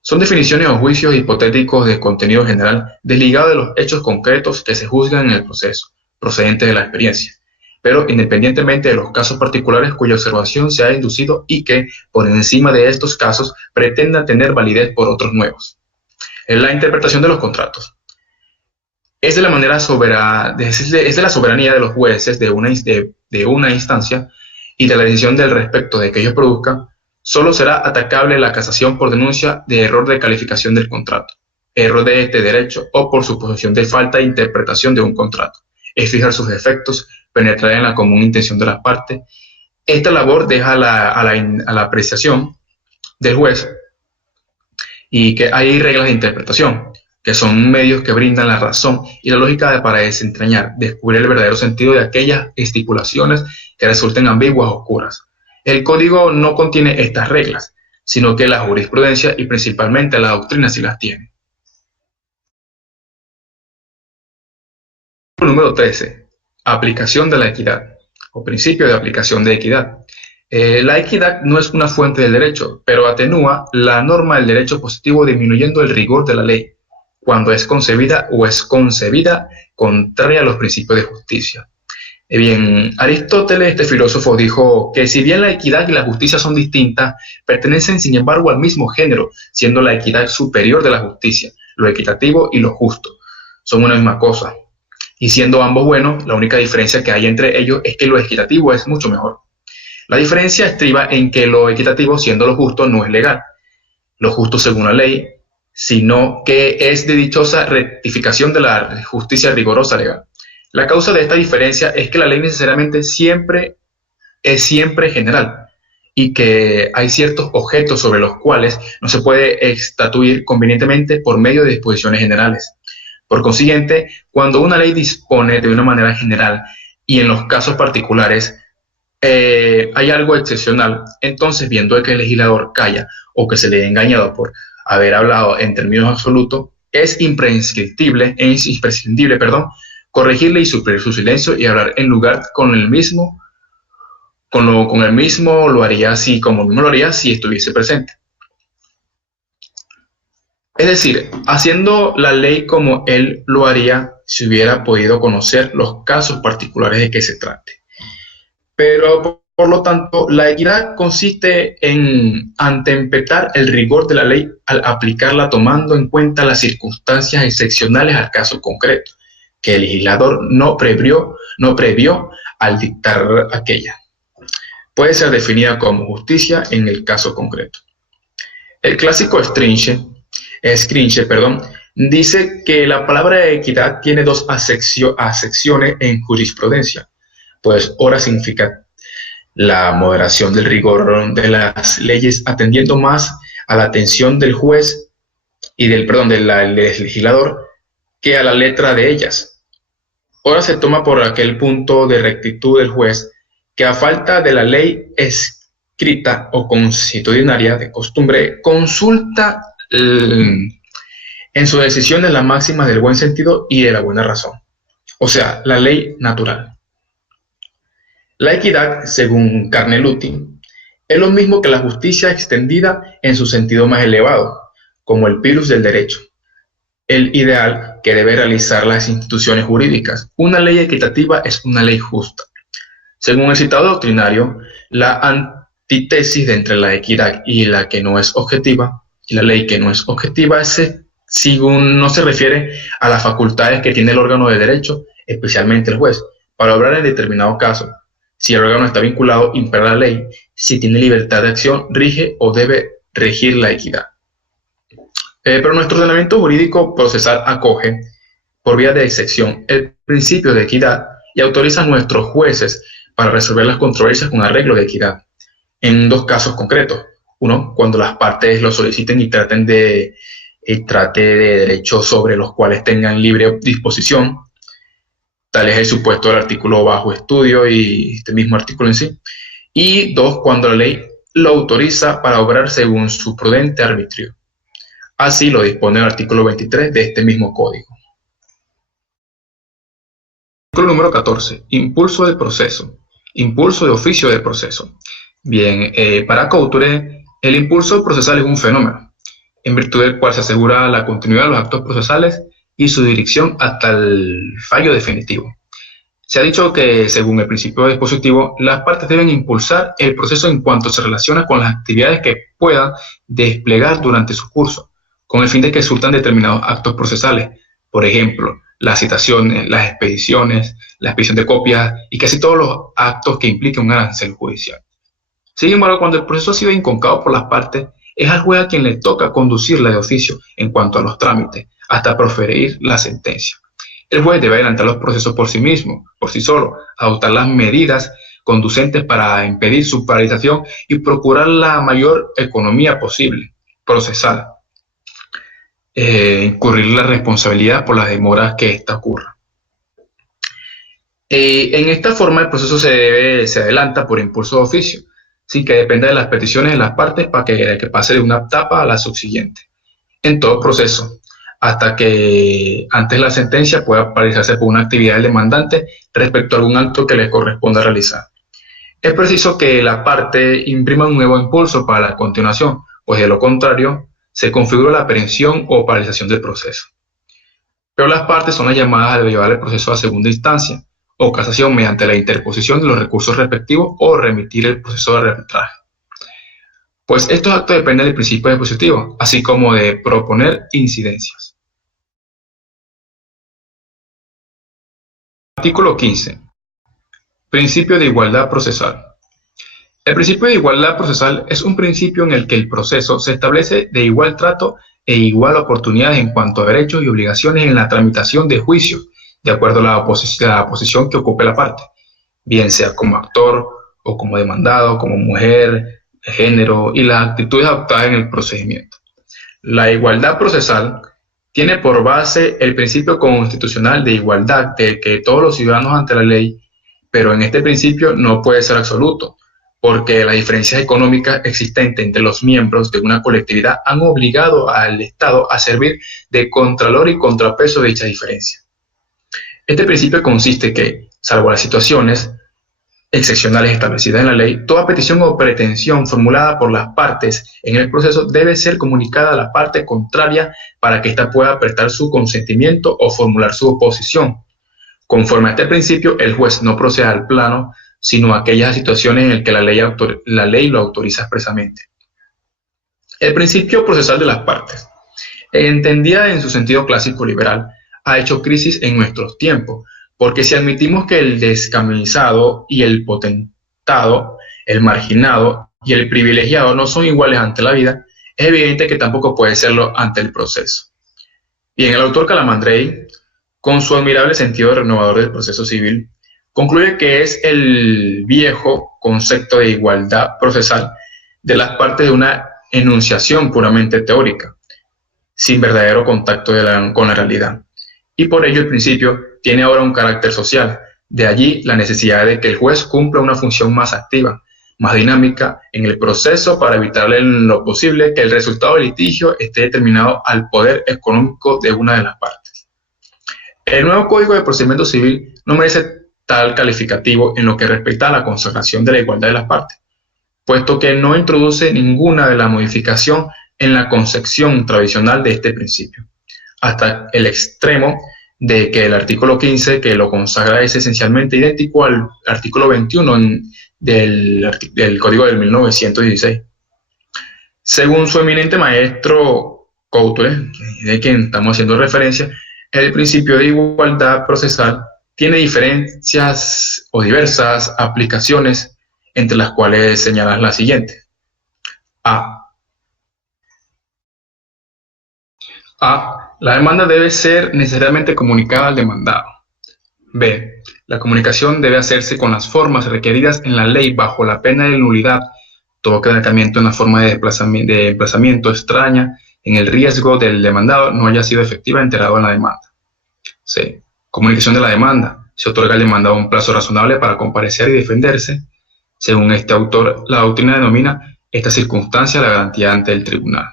Son definiciones o juicios hipotéticos de contenido general desligados de los hechos concretos que se juzgan en el proceso, procedentes de la experiencia, pero independientemente de los casos particulares cuya observación se ha inducido y que, por encima de estos casos, pretendan tener validez por otros nuevos. En la interpretación de los contratos. Es de la soberanía de los jueces de una instancia y de la decisión del respecto de que ellos produzcan, solo será atacable la casación por denuncia de error de calificación del contrato, error de este derecho o por suposición de falta de interpretación de un contrato. Es fijar sus efectos, penetrar en la común intención de las partes. Esta labor deja a la apreciación del juez y que hay reglas de interpretación que son medios que brindan la razón y la lógica para desentrañar, descubrir el verdadero sentido de aquellas estipulaciones que resulten ambiguas o oscuras. El código no contiene estas reglas, sino que la jurisprudencia y principalmente la doctrina sí las tiene. Número 13. Aplicación de la equidad, o principio de aplicación de equidad. La equidad no es una fuente del derecho, pero atenúa la norma del derecho positivo disminuyendo el rigor de la ley, cuando es concebida contraria a los principios de justicia. Bien, Aristóteles, este filósofo, dijo que si bien la equidad y la justicia son distintas, pertenecen sin embargo al mismo género, siendo la equidad superior de la justicia, lo equitativo y lo justo. Son una misma cosa. Y siendo ambos buenos, la única diferencia que hay entre ellos es que lo equitativo es mucho mejor. La diferencia estriba en que lo equitativo, siendo lo justo, no es legal, lo justo según la ley, sino que es de dichosa rectificación de la justicia rigorosa legal. La causa de esta diferencia es que la ley necesariamente siempre es general y que hay ciertos objetos sobre los cuales no se puede estatuir convenientemente por medio de disposiciones generales. Por consiguiente, cuando una ley dispone de una manera general y en los casos particulares hay algo excepcional, entonces viendo que el legislador calla o que se le ha engañado por haber hablado en términos absolutos, es imprescindible, corregirle y suplir su silencio y hablar en lugar con el mismo lo haría si estuviese presente. Es decir, haciendo la ley como él lo haría si hubiera podido conocer los casos particulares de que se trate. Pero, por lo tanto, la equidad consiste en anteempezar el rigor de la ley al aplicarla tomando en cuenta las circunstancias excepcionales al caso concreto, que el legislador no previó al dictar aquella. Puede ser definida como justicia en el caso concreto. El clásico Escrinche, dice que la palabra equidad tiene dos acepciones en jurisprudencia, pues ora significa la moderación del rigor de las leyes atendiendo más a la atención del juez y del legislador que a la letra de ellas. Ora se toma por aquel punto de rectitud del juez que a falta de la ley escrita o constitucionaria de costumbre consulta en sus decisiones las máximas del buen sentido y de la buena razón, o sea, la ley natural. La equidad, según Carneluti, es lo mismo que la justicia extendida en su sentido más elevado, como el pilus del derecho, el ideal que debe realizar las instituciones jurídicas. Una ley equitativa es una ley justa. Según el citado doctrinario, la antítesis entre la equidad y la que no es objetiva, y la ley que no es objetiva, no se refiere a las facultades que tiene el órgano de derecho, especialmente el juez, para obrar en determinado caso. Si el órgano está vinculado, impera la ley. Si tiene libertad de acción, rige o debe regir la equidad. Pero nuestro ordenamiento jurídico procesal acoge, por vía de excepción, el principio de equidad y autoriza a nuestros jueces para resolver las controversias con arreglo de equidad, en dos casos concretos. Uno, cuando las partes lo soliciten y trate de derechos sobre los cuales tengan libre disposición. Tal es el supuesto del artículo bajo estudio y este mismo artículo en sí. Y dos, cuando la ley lo autoriza para obrar según su prudente arbitrio. Así lo dispone el artículo 23 de este mismo código. Artículo número 14. Impulso del proceso. Impulso de oficio del proceso. Bien, para Couture, el impulso procesal es un fenómeno, en virtud del cual se asegura la continuidad de los actos procesales y su dirección hasta el fallo definitivo. Se ha dicho que, según el principio dispositivo, las partes deben impulsar el proceso en cuanto se relaciona con las actividades que puedan desplegar durante su curso, con el fin de que surtan determinados actos procesales, por ejemplo, las citaciones, las expediciones, la expedición de copias y casi todos los actos que impliquen un arancel judicial. Sin embargo, cuando el proceso ha sido inconcado por las partes, es al juez a quien le toca conducirla de oficio en cuanto a los trámites, hasta proferir la sentencia. El juez debe adelantar los procesos por sí mismo, por sí solo, adoptar las medidas conducentes para impedir su paralización y procurar la mayor economía posible, procesal. incurrir la responsabilidad por las demoras que ésta ocurra. En esta forma el proceso se adelanta por impulso de oficio, sin que dependa de las peticiones de las partes para que pase de una etapa a la subsiguiente. En todo proceso, hasta que antes la sentencia pueda paralizarse por una actividad del demandante respecto a algún acto que le corresponda realizar. Es preciso que la parte imprima un nuevo impulso para la continuación, pues de lo contrario se configura la aprehensión o paralización del proceso. Pero las partes son las llamadas a llevar el proceso a segunda instancia o casación mediante la interposición de los recursos respectivos o remitir el proceso de arbitraje. Pues estos actos dependen del principio dispositivo, así como de proponer incidencias. Artículo 15. Principio de igualdad procesal. El principio de igualdad procesal es un principio en el que el proceso se establece de igual trato e igual oportunidades en cuanto a derechos y obligaciones en la tramitación de juicios, de acuerdo a la posición que ocupe la parte, bien sea como actor o como demandado, como mujer, género y las actitudes adoptadas en el procedimiento. La igualdad procesal tiene por base el principio constitucional de igualdad de que todos los ciudadanos ante la ley, pero en este principio no puede ser absoluto, porque las diferencias económicas existentes entre los miembros de una colectividad han obligado al Estado a servir de contralor y contrapeso de dicha diferencia. Este principio consiste que, salvo las situaciones excepcionales establecidas en la ley, toda petición o pretensión formulada por las partes en el proceso debe ser comunicada a la parte contraria para que ésta pueda prestar su consentimiento o formular su oposición. Conforme a este principio, el juez no procede al plano, sino a aquellas situaciones en las que la ley lo autoriza expresamente. El principio procesal de las partes, entendida en su sentido clásico liberal, ha hecho crisis en nuestros tiempos, porque si admitimos que el descamisado y el potentado, el marginado y el privilegiado no son iguales ante la vida, es evidente que tampoco puede serlo ante el proceso. Bien, el autor Calamandrei, con su admirable sentido renovador del proceso civil, concluye que es el viejo concepto de igualdad procesal de las partes de una enunciación puramente teórica, sin verdadero contacto con la realidad. Y por ello el principio tiene ahora un carácter social. De allí la necesidad de que el juez cumpla una función más activa, más dinámica en el proceso para evitar en lo posible que el resultado del litigio esté determinado al poder económico de una de las partes. El nuevo Código de Procedimiento Civil no merece tal calificativo en lo que respecta a la consagración de la igualdad de las partes, puesto que no introduce ninguna de la modificación en la concepción tradicional de este principio, hasta el extremo de que el artículo 15, que lo consagra, es esencialmente idéntico al artículo 21 del Código de 1916. Según su eminente maestro Couture, de quien estamos haciendo referencia, el principio de igualdad procesal tiene diferencias o diversas aplicaciones, entre las cuales señalan las siguientes. A. La demanda debe ser necesariamente comunicada al demandado. B. La comunicación debe hacerse con las formas requeridas en la ley bajo la pena de nulidad. Todo quebrantamiento en la forma de emplazamiento extraña en el riesgo del demandado no haya sido efectiva enterado en la demanda. C. Comunicación de la demanda. Se otorga al demandado un plazo razonable para comparecer y defenderse. Según este autor, la doctrina denomina esta circunstancia la garantía ante el tribunal.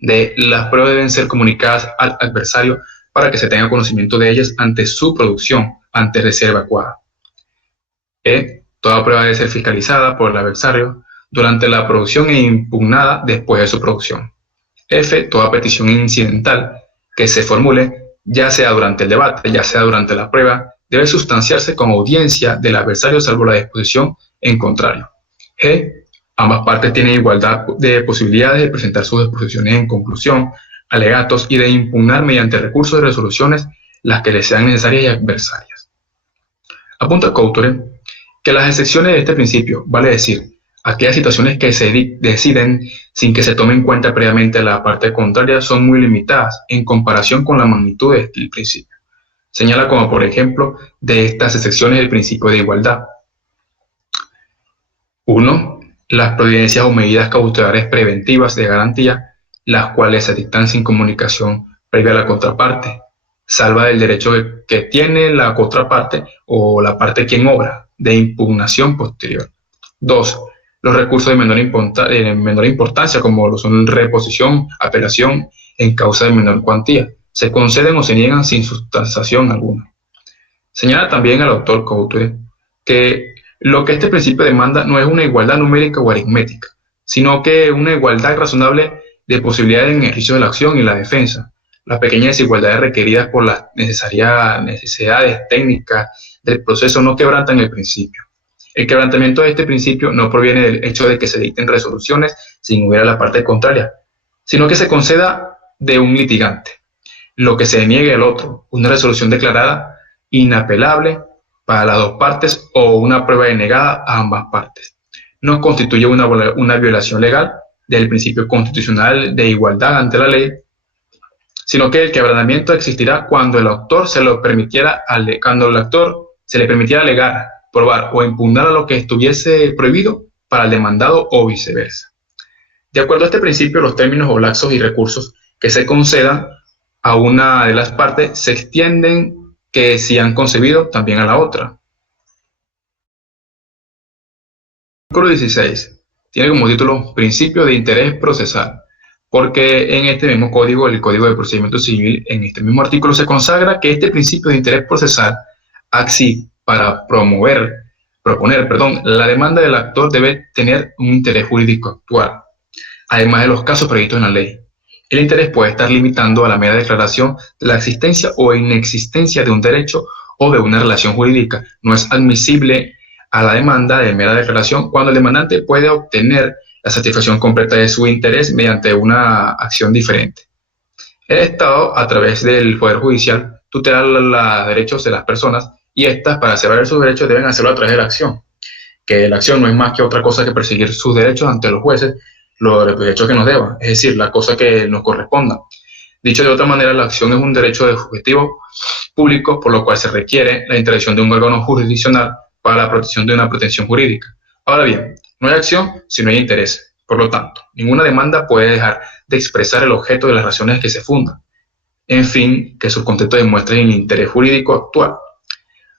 D. Las pruebas deben ser comunicadas al adversario para que se tenga conocimiento de ellas ante su producción, antes de ser evacuada. E. Toda prueba debe ser fiscalizada por el adversario durante la producción e impugnada después de su producción. F. Toda petición incidental que se formule, ya sea durante el debate, ya sea durante la prueba, debe sustanciarse con audiencia del adversario salvo la disposición en contrario. G. Ambas partes tienen igualdad de posibilidades de presentar sus exposiciones en conclusión, alegatos y de impugnar mediante recursos de resoluciones las que les sean necesarias y adversarias. Apunta Couture que las excepciones de este principio, vale decir, aquellas situaciones que se deciden sin que se tome en cuenta previamente la parte contraria, son muy limitadas en comparación con la magnitud del principio. Señala como por ejemplo de estas excepciones el principio de igualdad. 1. Las providencias o medidas cautelares preventivas de garantía, las cuales se dictan sin comunicación previa a la contraparte, salva del derecho que tiene la contraparte o la parte quien obra de impugnación posterior. 2. Los recursos de menor importancia, como lo son reposición, apelación en causa de menor cuantía, se conceden o se niegan sin sustanciación alguna. Señala también el autor Couture que lo que este principio demanda no es una igualdad numérica o aritmética, sino que una igualdad razonable de posibilidades en el ejercicio de la acción y la defensa. Las pequeñas desigualdades requeridas por las necesidades técnicas del proceso no quebrantan el principio. El quebrantamiento de este principio no proviene del hecho de que se dicten resoluciones sin hubiera la parte contraria, sino que se conceda de un litigante lo que se niegue al otro, una resolución declarada inapelable para las dos partes o una prueba denegada a ambas partes. No constituye una violación legal del principio constitucional de igualdad ante la ley, sino que el quebrantamiento existirá cuando el autor se le permitiera alegar, probar o impugnar a lo que estuviese prohibido para el demandado o viceversa. De acuerdo a este principio, los términos o lapsos y recursos que se concedan a una de las partes se extienden que si han concebido también a la otra. El artículo 16 tiene como título Principio de interés procesal, porque en este mismo código, el Código de Procedimiento Civil, en este mismo artículo se consagra que este principio de interés procesal, así para proponer, la demanda del actor debe tener un interés jurídico actual, además de los casos previstos en la ley. El interés puede estar limitando a la mera declaración de la existencia o inexistencia de un derecho o de una relación jurídica. No es admisible a la demanda de mera declaración cuando el demandante puede obtener la satisfacción completa de su interés mediante una acción diferente. El Estado, a través del Poder Judicial, tutela los derechos de las personas y éstas, para hacer valer sus derechos, deben hacerlo a través de la acción. Que la acción no es más que otra cosa que perseguir sus derechos ante los jueces, los derechos que nos deban, es decir, la cosa que nos corresponda. Dicho de otra manera, la acción es un derecho de objetivo público, por lo cual se requiere la intervención de un órgano jurisdiccional para la protección de una protección jurídica. Ahora bien, no hay acción si no hay interés. Por lo tanto, ninguna demanda puede dejar de expresar el objeto de las razones que se fundan. En fin, que sus contextos demuestren el interés jurídico actual,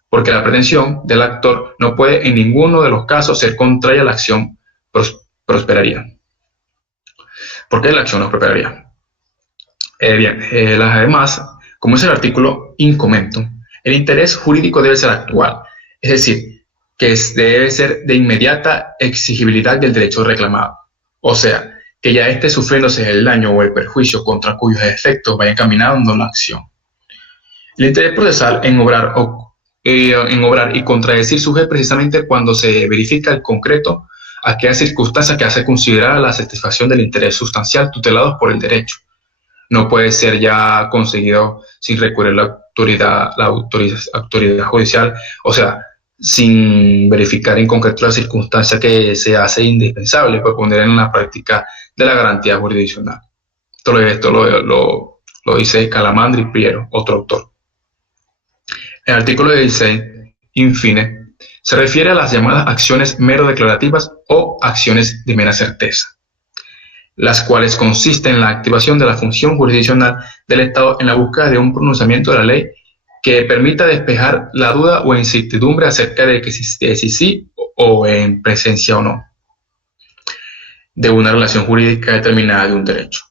porque la pretensión del actor no puede en ninguno de los casos ser contraria a la acción prosperaría. ¿Por qué la acción no prosperaría? Además, como es el artículo incomento, el interés jurídico debe ser actual, es decir, que debe ser de inmediata exigibilidad del derecho reclamado, o sea, que ya esté sufriéndose el daño o el perjuicio contra cuyos efectos vaya encaminando la acción. El interés procesal en obrar y contradecir surge precisamente cuando se verifica el concreto aquella circunstancia que hace considerar la satisfacción del interés sustancial tutelados por el derecho. No puede ser ya conseguido sin recurrir a la autoridad judicial, o sea, sin verificar en concreto la circunstancia que se hace indispensable para poner en la práctica de la garantía jurisdiccional. Todo esto lo dice Calamandri Piero, otro autor. El artículo 16, infine, se refiere a las llamadas acciones mero declarativas o acciones de mera certeza, las cuales consisten en la activación de la función jurisdiccional del Estado en la búsqueda de un pronunciamiento de la ley que permita despejar la duda o incertidumbre acerca de si sí o en presencia o no de una relación jurídica determinada de un derecho.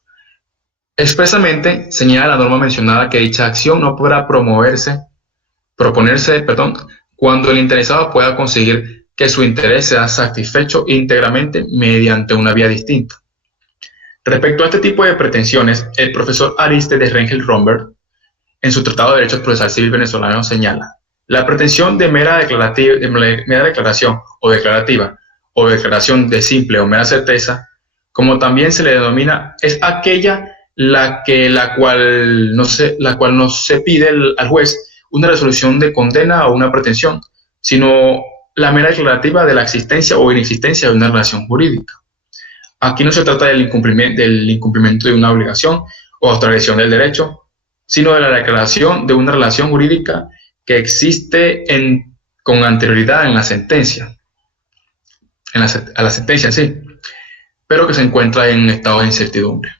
Expresamente señala la norma mencionada que dicha acción no podrá proponerse, cuando el interesado pueda conseguir que su interés sea satisfecho íntegramente mediante una vía distinta. Respecto a este tipo de pretensiones, el profesor Arístedes Rengel Romberg, en su Tratado de Derecho Procesal Civil Venezolano, señala: la pretensión de mera declaración o declarativa, o declaración de simple o mera certeza, como también se le denomina, es aquella la cual no se pide al juez una resolución de condena o una pretensión, sino la mera declarativa de la existencia o inexistencia de una relación jurídica. Aquí no se trata del incumplimiento de una obligación o transgresión del derecho, sino de la declaración de una relación jurídica que existe con anterioridad en la sentencia, a la sentencia en sí, pero que se encuentra en un estado de incertidumbre.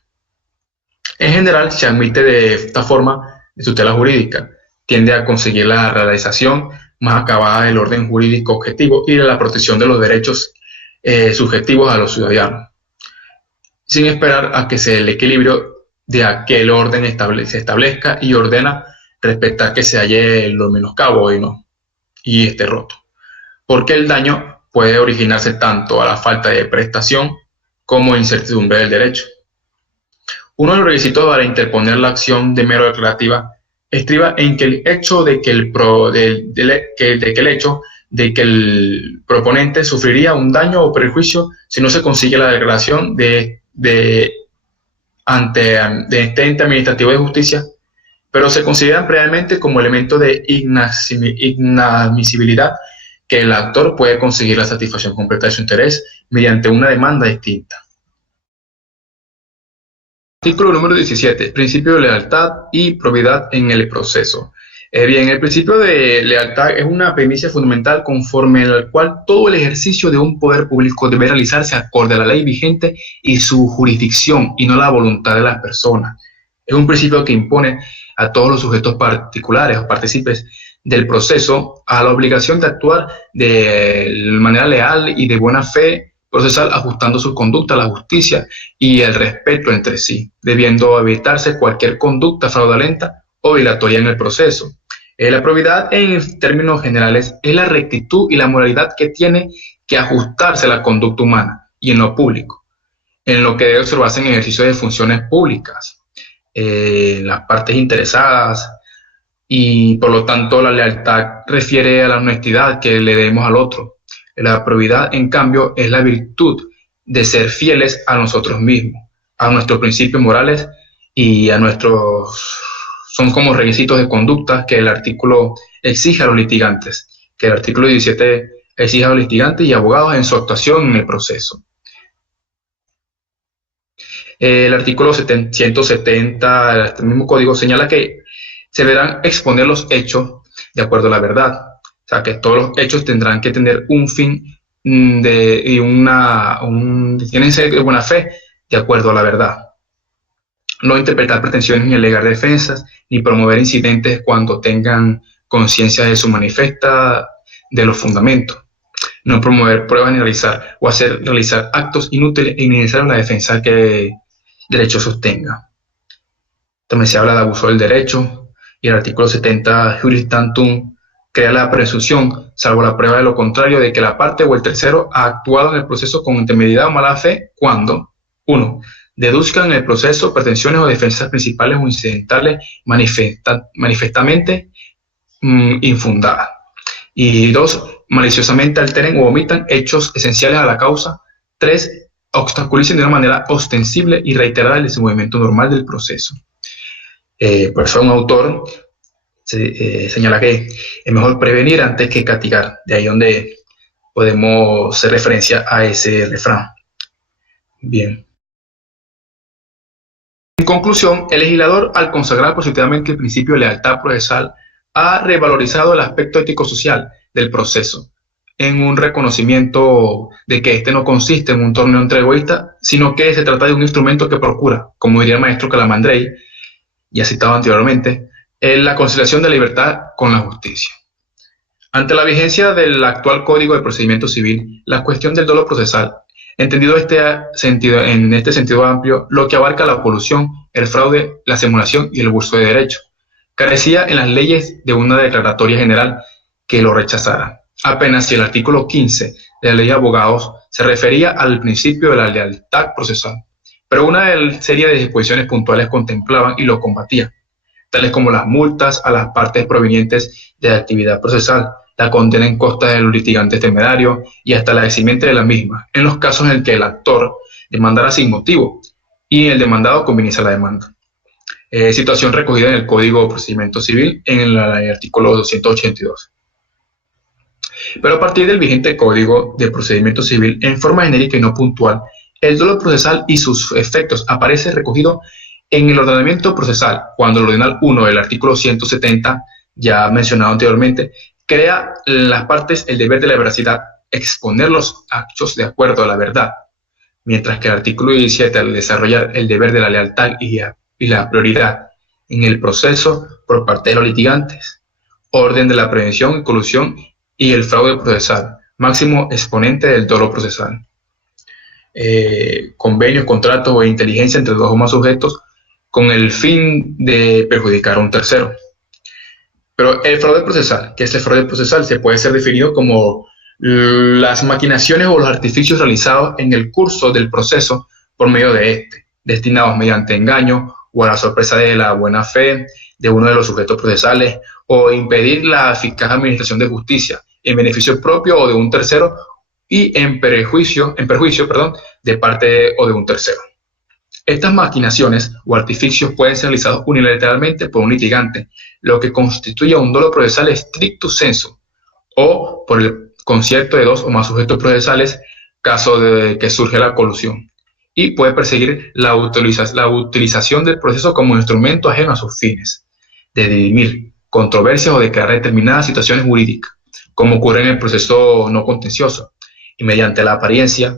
En general, se admite de esta forma de tutela jurídica, tiende a conseguir la realización más acabada del orden jurídico objetivo y de la protección de los derechos subjetivos a los ciudadanos, sin esperar a que el equilibrio de aquel orden se establezca y ordena respetar que se halle lo menoscabo y esté roto, porque el daño puede originarse tanto a la falta de prestación como incertidumbre del derecho. Uno de los requisitos para interponer la acción de mero declarativa estriba en que el hecho de que el proponente sufriría un daño o perjuicio si no se consigue la declaración ante este ente administrativo de justicia, pero se consideran previamente como elemento de inadmisibilidad que el actor puede conseguir la satisfacción completa de su interés mediante una demanda distinta. Artículo número 17. Principio de lealtad y probidad en el proceso. Bien, el principio de lealtad es una premisa fundamental conforme al cual todo el ejercicio de un poder público debe realizarse acorde a la ley vigente y su jurisdicción, y no la voluntad de las personas. Es un principio que impone a todos los sujetos particulares o partícipes del proceso a la obligación de actuar de manera leal y de buena fe procesal, ajustando su conducta a la justicia y el respeto entre sí, debiendo evitarse cualquier conducta fraudulenta o violatoria en el proceso. La probidad, en términos generales, es la rectitud y la moralidad que tiene que ajustarse a la conducta humana y en lo público, en lo que debe observarse en ejercicio de funciones públicas, las partes interesadas, y por lo tanto la lealtad refiere a la honestidad que le debemos al otro. La probidad, en cambio, es la virtud de ser fieles a nosotros mismos, a nuestros principios morales y a son como requisitos de conducta que el artículo exige a los litigantes, que el artículo 17 exige a los litigantes y abogados en su actuación en el proceso. El artículo 170 del mismo código señala que se deberán exponer los hechos de acuerdo a la verdad. O sea, que todos los hechos tendrán que tener un fin tienen que ser de buena fe, de acuerdo a la verdad. No interpretar pretensiones ni alegar defensas, ni promover incidentes cuando tengan conciencia de su manifiesta de los fundamentos. No promover pruebas ni realizar realizar actos inútiles e innecesarios en la defensa que derecho sostenga. También se habla de abuso del derecho, y el artículo 70 Juris Tantum crea la presunción, salvo la prueba de lo contrario, de que la parte o el tercero ha actuado en el proceso con temeridad o mala fe cuando 1. Deduzcan en el proceso pretensiones o defensas principales o incidentales manifestamente infundadas, y 2. Maliciosamente alteren o omitan hechos esenciales a la causa. 3. Obstaculicen de una manera ostensible y reiterada el desenvolvimiento normal del proceso. Por eso un autor señala que es mejor prevenir antes que castigar. De ahí donde podemos hacer referencia a ese refrán. Bien. En conclusión, el legislador, al consagrar positivamente el principio de lealtad procesal, ha revalorizado el aspecto ético-social del proceso, en un reconocimiento de que este no consiste en un torneo entre egoístas, sino que se trata de un instrumento que procura, como diría el maestro Calamandrei, ya citado anteriormente, la conciliación de la libertad con la justicia. Ante la vigencia del actual Código de Procedimiento Civil, la cuestión del dolo procesal, entendido en este sentido amplio, lo que abarca la colusión, el fraude, la simulación y el abuso de derecho, carecía en las leyes de una declaratoria general que lo rechazara. Apenas si el artículo 15 de la Ley de Abogados se refería al principio de la lealtad procesal, pero una serie de disposiciones puntuales contemplaban y lo combatían, tales como las multas a las partes provenientes de la actividad procesal, la condena en costa de los litigantes temerarios y hasta la eximiente de la misma, en los casos en que el actor demandara sin motivo y el demandado conviniese la demanda. Situación recogida en el Código de Procedimiento Civil en el artículo 282. Pero a partir del vigente Código de Procedimiento Civil, en forma genérica y no puntual, el dolo procesal y sus efectos aparece recogido en el ordenamiento procesal, cuando el ordenal 1 del artículo 170, ya mencionado anteriormente, crea en las partes el deber de la veracidad, exponer los hechos de acuerdo a la verdad, mientras que el artículo 17, al desarrollar el deber de la lealtad y y la prioridad en el proceso por parte de los litigantes, orden de la prevención y colusión y el fraude procesal, máximo exponente del dolo procesal. Convenios, contratos o inteligencia entre dos o más sujetos con el fin de perjudicar a un tercero. Pero el fraude procesal, ¿qué es el fraude procesal? Se puede ser definido como las maquinaciones o los artificios realizados en el curso del proceso por medio de este, destinados mediante engaño o a la sorpresa de la buena fe de uno de los sujetos procesales, o impedir la eficaz administración de justicia en beneficio propio o de un tercero y en perjuicio de parte o de un tercero. Estas maquinaciones o artificios pueden ser realizados unilateralmente por un litigante, lo que constituye un dolo procesal stricto sensu, o por el concierto de dos o más sujetos procesales, caso de que surge la colusión, y puede perseguir la utilización del proceso como instrumento ajeno a sus fines, de dirimir controversias o declarar determinadas situaciones jurídicas, como ocurre en el proceso no contencioso, y mediante la apariencia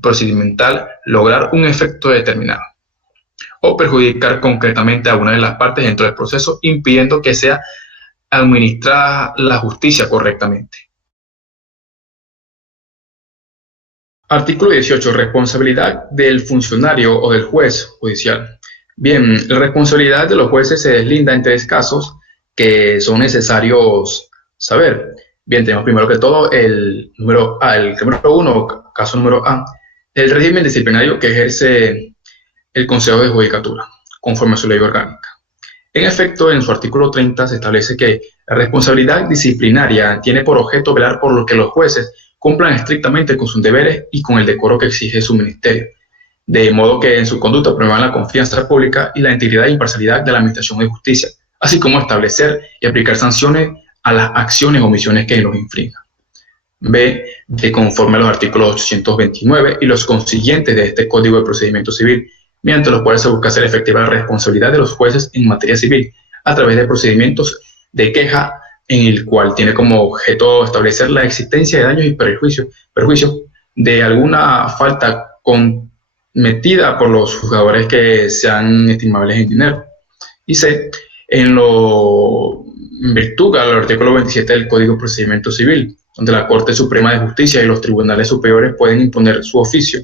procedimental lograr un efecto determinado, o perjudicar concretamente a una de las partes dentro del proceso, impidiendo que sea administrada la justicia correctamente. Artículo 18. Responsabilidad del funcionario o del juez judicial. Bien, la responsabilidad de los jueces se deslinda en tres casos que son necesarios saber. Bien, tenemos primero que todo el número uno, caso número A, el régimen disciplinario que ejerce el Consejo de Judicatura, conforme a su ley orgánica. En efecto, en su artículo 30 se establece que la responsabilidad disciplinaria tiene por objeto velar por lo que los jueces cumplan estrictamente con sus deberes y con el decoro que exige su ministerio, de modo que en su conducta promuevan la confianza pública y la integridad e imparcialidad de la administración de justicia, así como establecer y aplicar sanciones a las acciones o omisiones que los infrinjan. B. De conforme a los artículos 829 y los consiguientes de este Código de Procedimiento Civil, mediante los cuales se busca hacer efectiva la responsabilidad de los jueces en materia civil a través de procedimientos de queja en el cual tiene como objeto establecer la existencia de daños y perjuicios de alguna falta cometida por los juzgadores que sean estimables en dinero. Y C. En virtud al artículo 27 del Código de Procedimiento Civil, donde la Corte Suprema de Justicia y los tribunales superiores pueden imponer su oficio,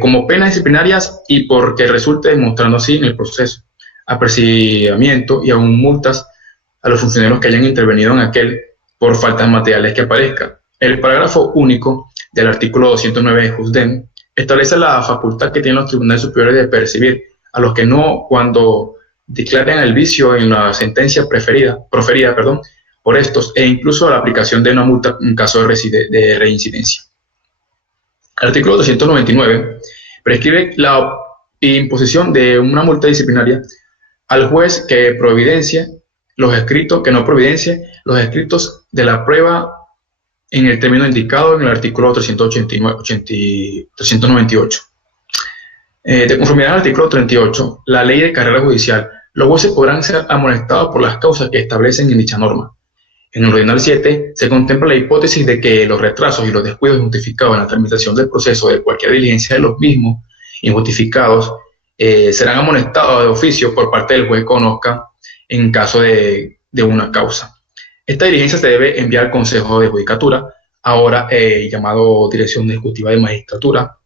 como penas disciplinarias y porque resulte demostrando así en el proceso, apercibimiento y aún multas a los funcionarios que hayan intervenido en aquel por faltas materiales que aparezcan. El parágrafo único del artículo 209 de JUSDEM establece la facultad que tienen los tribunales superiores de percibir a los que no cuando declaren el vicio en la sentencia proferida por estos, e incluso a la aplicación de una multa en caso de reincidencia. El artículo 299 prescribe la imposición de una multa disciplinaria al juez que no providencie los escritos de la prueba en el término indicado en el artículo 398. De conformidad al artículo 38, la ley de carrera judicial, los jueces podrán ser amonestados por las causas que establecen en dicha norma. En el ordinal 7 se contempla la hipótesis de que los retrasos y los descuidos injustificados en la tramitación del proceso de cualquier diligencia de los mismos injustificados serán amonestados de oficio por parte del juez que conozca en caso de una causa. Esta diligencia se debe enviar al Consejo de Judicatura, ahora llamado Dirección Ejecutiva de Magistratura,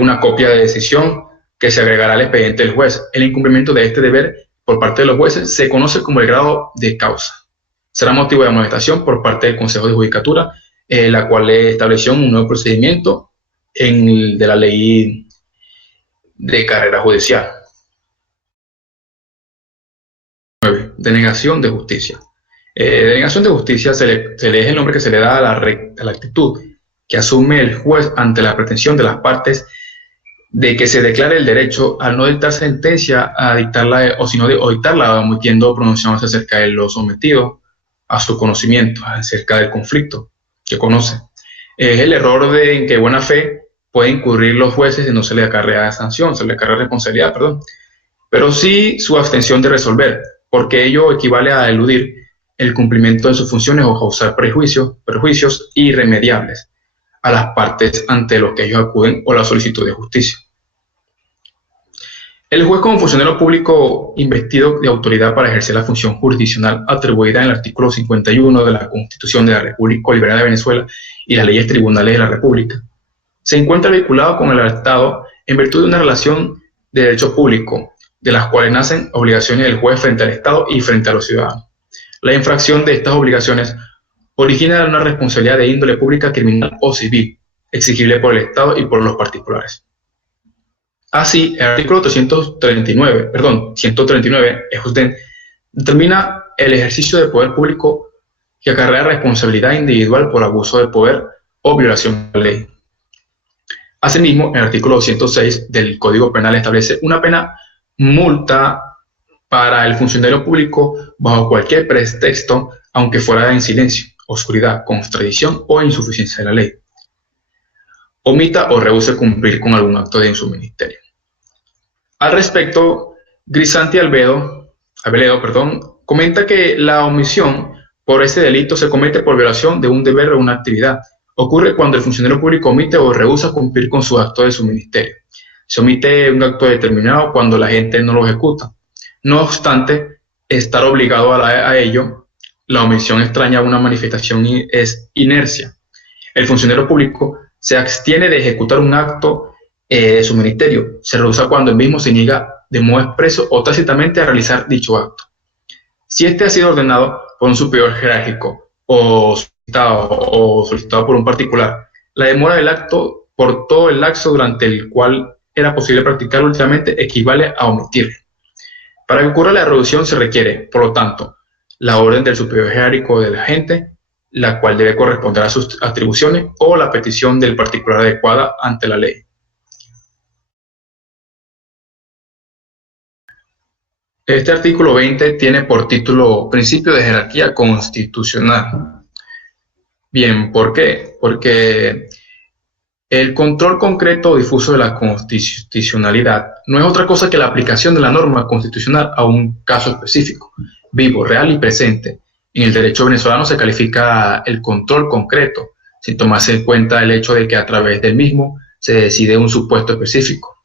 una copia de decisión que se agregará al expediente del juez. El incumplimiento de este deber por parte de los jueces se conoce como el grado de causa. Será motivo de amonestación por parte del Consejo de Judicatura, la cual estableció un nuevo procedimiento de la ley de carrera judicial. 9. Denegación de justicia. Denegación de justicia se le es el nombre que se le da a la actitud que asume el juez ante la pretensión de las partes de que se declare el derecho al no dictar sentencia a dictarla o dictarla omitiendo pronunciarse acerca de lo sometido a su conocimiento, acerca del conflicto que conoce. Es el error en que buena fe puede incurrir los jueces y no se le acarrea sanción, se le acarrea responsabilidad, pero sí su abstención de resolver, porque ello equivale a eludir el cumplimiento de sus funciones o causar perjuicios irremediables a las partes ante los que ellos acuden o la solicitud de justicia. El juez como funcionario público investido de autoridad para ejercer la función jurisdiccional atribuida en el artículo 51 de la Constitución de la República Bolivariana de Venezuela y las leyes tribunales de la República, se encuentra vinculado con el Estado en virtud de una relación de derecho público, de las cuales nacen obligaciones del juez frente al Estado y frente a los ciudadanos. La infracción de estas obligaciones origina una responsabilidad de índole pública, criminal o civil, exigible por el Estado y por los particulares. Así, el artículo 139 EJUSDEN determina el ejercicio del poder público que acarrea responsabilidad individual por abuso de poder o violación de la ley. Asimismo, el artículo 206 del Código Penal establece una pena multa para el funcionario público bajo cualquier pretexto, aunque fuera en silencio, oscuridad, contradicción o insuficiencia de la ley, omita o rehúse cumplir con algún acto de su ministerio. Al respecto, Grisanti Aveledo, comenta que la omisión por ese delito se comete por violación de un deber o una actividad. Ocurre cuando el funcionario público omite o rehúsa cumplir con su acto de su ministerio. Se omite un acto determinado cuando la gente no lo ejecuta. No obstante, estar obligado a ello, la omisión extraña una manifestación es inercia. El funcionario público se abstiene de ejecutar un acto de su ministerio, se rehúsa cuando el mismo se niega de modo expreso o tácitamente a realizar dicho acto. Si este ha sido ordenado por un superior jerárquico o solicitado por un particular, la demora del acto por todo el lapso durante el cual era posible practicarlo últimamente equivale a omitirlo. Para que ocurra la reducción se requiere, por lo tanto, la orden del superior jerárquico del agente, la cual debe corresponder a sus atribuciones, o la petición del particular adecuada ante la ley. Este artículo 20 tiene por título Principio de jerarquía constitucional. Bien, ¿por qué? Porque el control concreto o difuso de la constitucionalidad no es otra cosa que la aplicación de la norma constitucional a un caso específico, vivo, real y presente. En el derecho venezolano se califica el control concreto, sin tomarse en cuenta el hecho de que a través del mismo se decide un supuesto específico,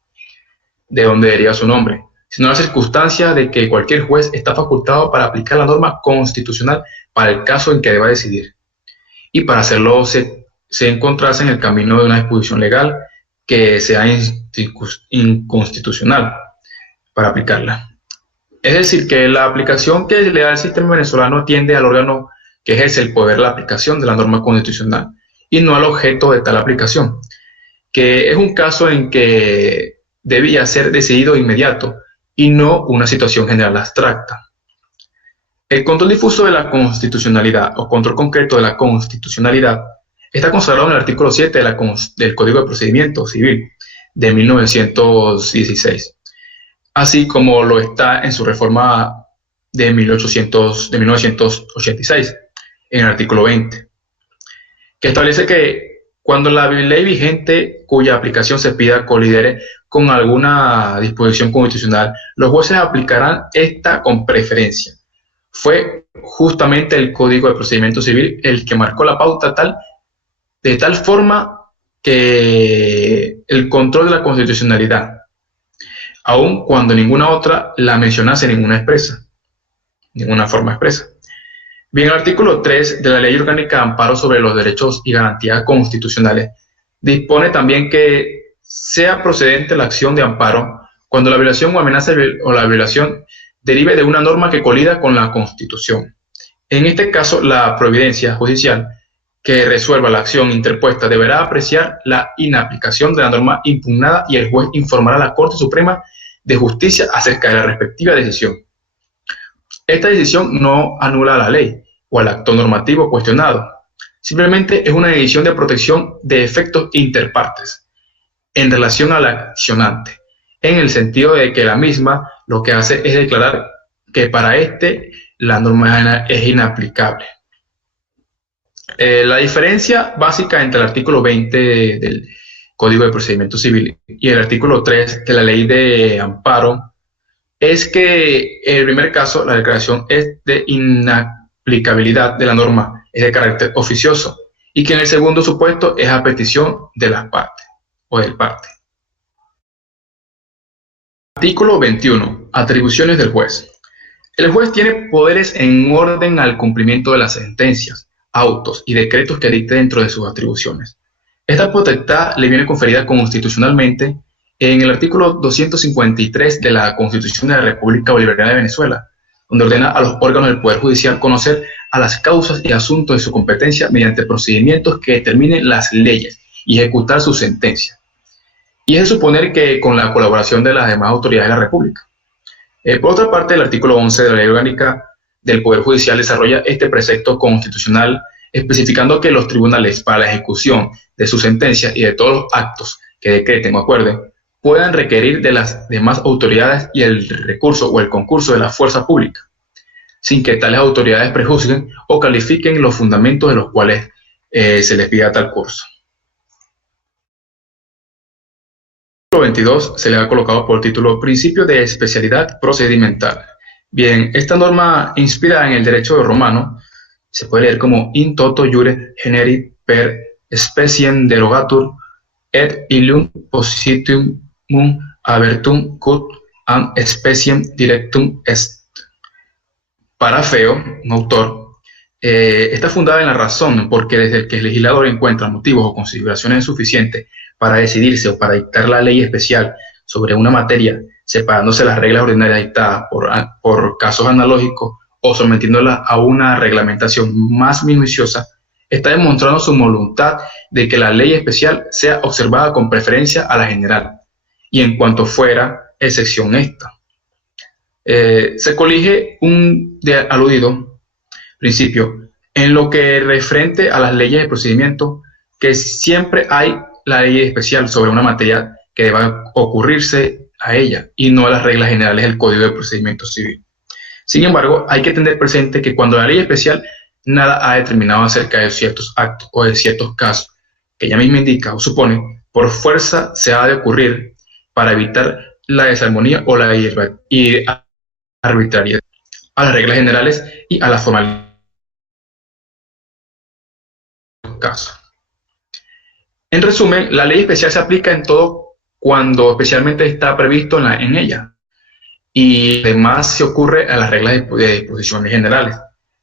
de donde deriva su nombre, sino la circunstancia de que cualquier juez está facultado para aplicar la norma constitucional para el caso en que deba decidir. Y para hacerlo se encontrase en el camino de una disposición legal que sea inconstitucional para aplicarla. Es decir, que la aplicación que le da el sistema venezolano tiende al órgano que ejerce el poder de la aplicación de la norma constitucional y no al objeto de tal aplicación, que es un caso en que debía ser decidido inmediato y no una situación general abstracta. El control difuso de la constitucionalidad o control concreto de la constitucionalidad está consagrado en el artículo 7 del Código de Procedimiento Civil de 1916, así como lo está en su reforma de 1986, en el artículo 20, que establece que cuando la ley vigente cuya aplicación se pida colidere con alguna disposición constitucional, los jueces aplicarán esta con preferencia. Fue justamente el Código de Procedimiento Civil el que marcó la pauta de tal forma que el control de la constitucionalidad, aun cuando ninguna otra la mencionase en ninguna forma expresa. Bien, el artículo 3 de la Ley Orgánica de Amparo sobre los Derechos y Garantías Constitucionales dispone también que sea procedente la acción de amparo cuando la violación o amenaza o la violación derive de una norma que colida con la Constitución. En este caso, la providencia judicial que resuelva la acción interpuesta deberá apreciar la inaplicación de la norma impugnada y el juez informará a la Corte Suprema de Justicia acerca de la respectiva decisión. Esta decisión no anula la ley o el acto normativo cuestionado, simplemente es una decisión de protección de efectos interpartes en relación al accionante, en el sentido de que la misma lo que hace es declarar que para la norma es inaplicable. La diferencia básica entre el artículo 20 del Código de Procedimiento Civil y el artículo 3 de la Ley de Amparo es que en el primer caso la declaración es de inaplicabilidad de la norma, es de carácter oficioso, y que en el segundo supuesto es a petición de las partes o del parte. Artículo 21. Atribuciones del juez. El juez tiene poderes en orden al cumplimiento de las sentencias, autos y decretos que dicte dentro de sus atribuciones. Esta potestad le viene conferida constitucionalmente en el artículo 253 de la Constitución de la República Bolivariana de Venezuela, donde ordena a los órganos del Poder Judicial conocer a las causas y asuntos de su competencia mediante procedimientos que determinen las leyes y ejecutar su sentencia. Y es de suponer que con la colaboración de las demás autoridades de la República. Por otra parte, el artículo 11 de la Ley Orgánica del Poder Judicial desarrolla este precepto constitucional especificando que los tribunales, para la ejecución de su sentencia y de todos los actos que decreten o acuerden, puedan requerir de las demás autoridades y el recurso o el concurso de la fuerza pública, sin que tales autoridades prejuzguen o califiquen los fundamentos de los cuales se les pida tal curso. El artículo 22 se le ha colocado por título Principio de especialidad procedimental. Bien, esta norma inspirada en el derecho romano se puede leer como in toto iure generit per speciem derogatur et illum positumum abertum cut am speciem directum est. Para Feo, un autor, está fundada en la razón, porque desde que el legislador encuentra motivos o consideraciones suficientes para decidirse o para dictar la ley especial sobre una materia, separándose las reglas ordinarias dictadas por casos analógicos o sometiéndolas a una reglamentación más minuciosa, está demostrando su voluntad de que la ley especial sea observada con preferencia a la general, y en cuanto fuera excepción esta. Se colige un aludido principio en lo que referente a las leyes de procedimiento, que siempre hay la ley especial sobre una materia que deba ocurrirse a ella y no a las reglas generales del Código de Procedimiento Civil. Sin embargo, hay que tener presente que cuando la ley especial nada ha determinado acerca de ciertos actos o de ciertos casos que ella misma indica o supone, por fuerza se ha de ocurrir para evitar la desarmonía o la arbitrariedad a las reglas generales y a la formalidad del caso. En resumen, la ley especial se aplica en todo cuando especialmente está previsto en ella, y además se ocurre a las reglas de disposiciones generales.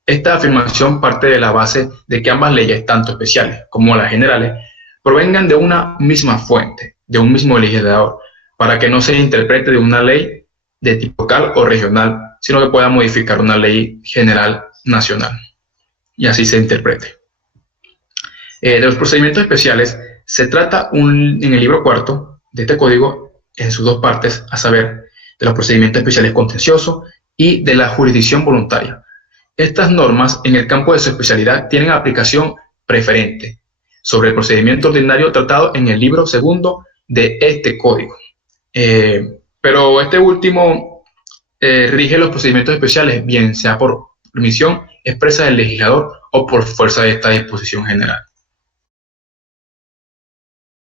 Esta afirmación parte de la base de que ambas leyes, tanto especiales como las generales, provengan de una misma fuente, de un mismo legislador, para que no se interprete de una ley de tipo local o regional, sino que pueda modificar una ley general nacional, y así se interprete. De los procedimientos especiales, se trata en el libro cuarto de este código, en sus dos partes, a saber, de los procedimientos especiales contenciosos y de la jurisdicción voluntaria. Estas normas, en el campo de su especialidad, tienen aplicación preferente sobre el procedimiento ordinario tratado en el libro segundo de este código. Pero este último rige los procedimientos especiales, bien sea por permisión expresa del legislador o por fuerza de esta disposición general.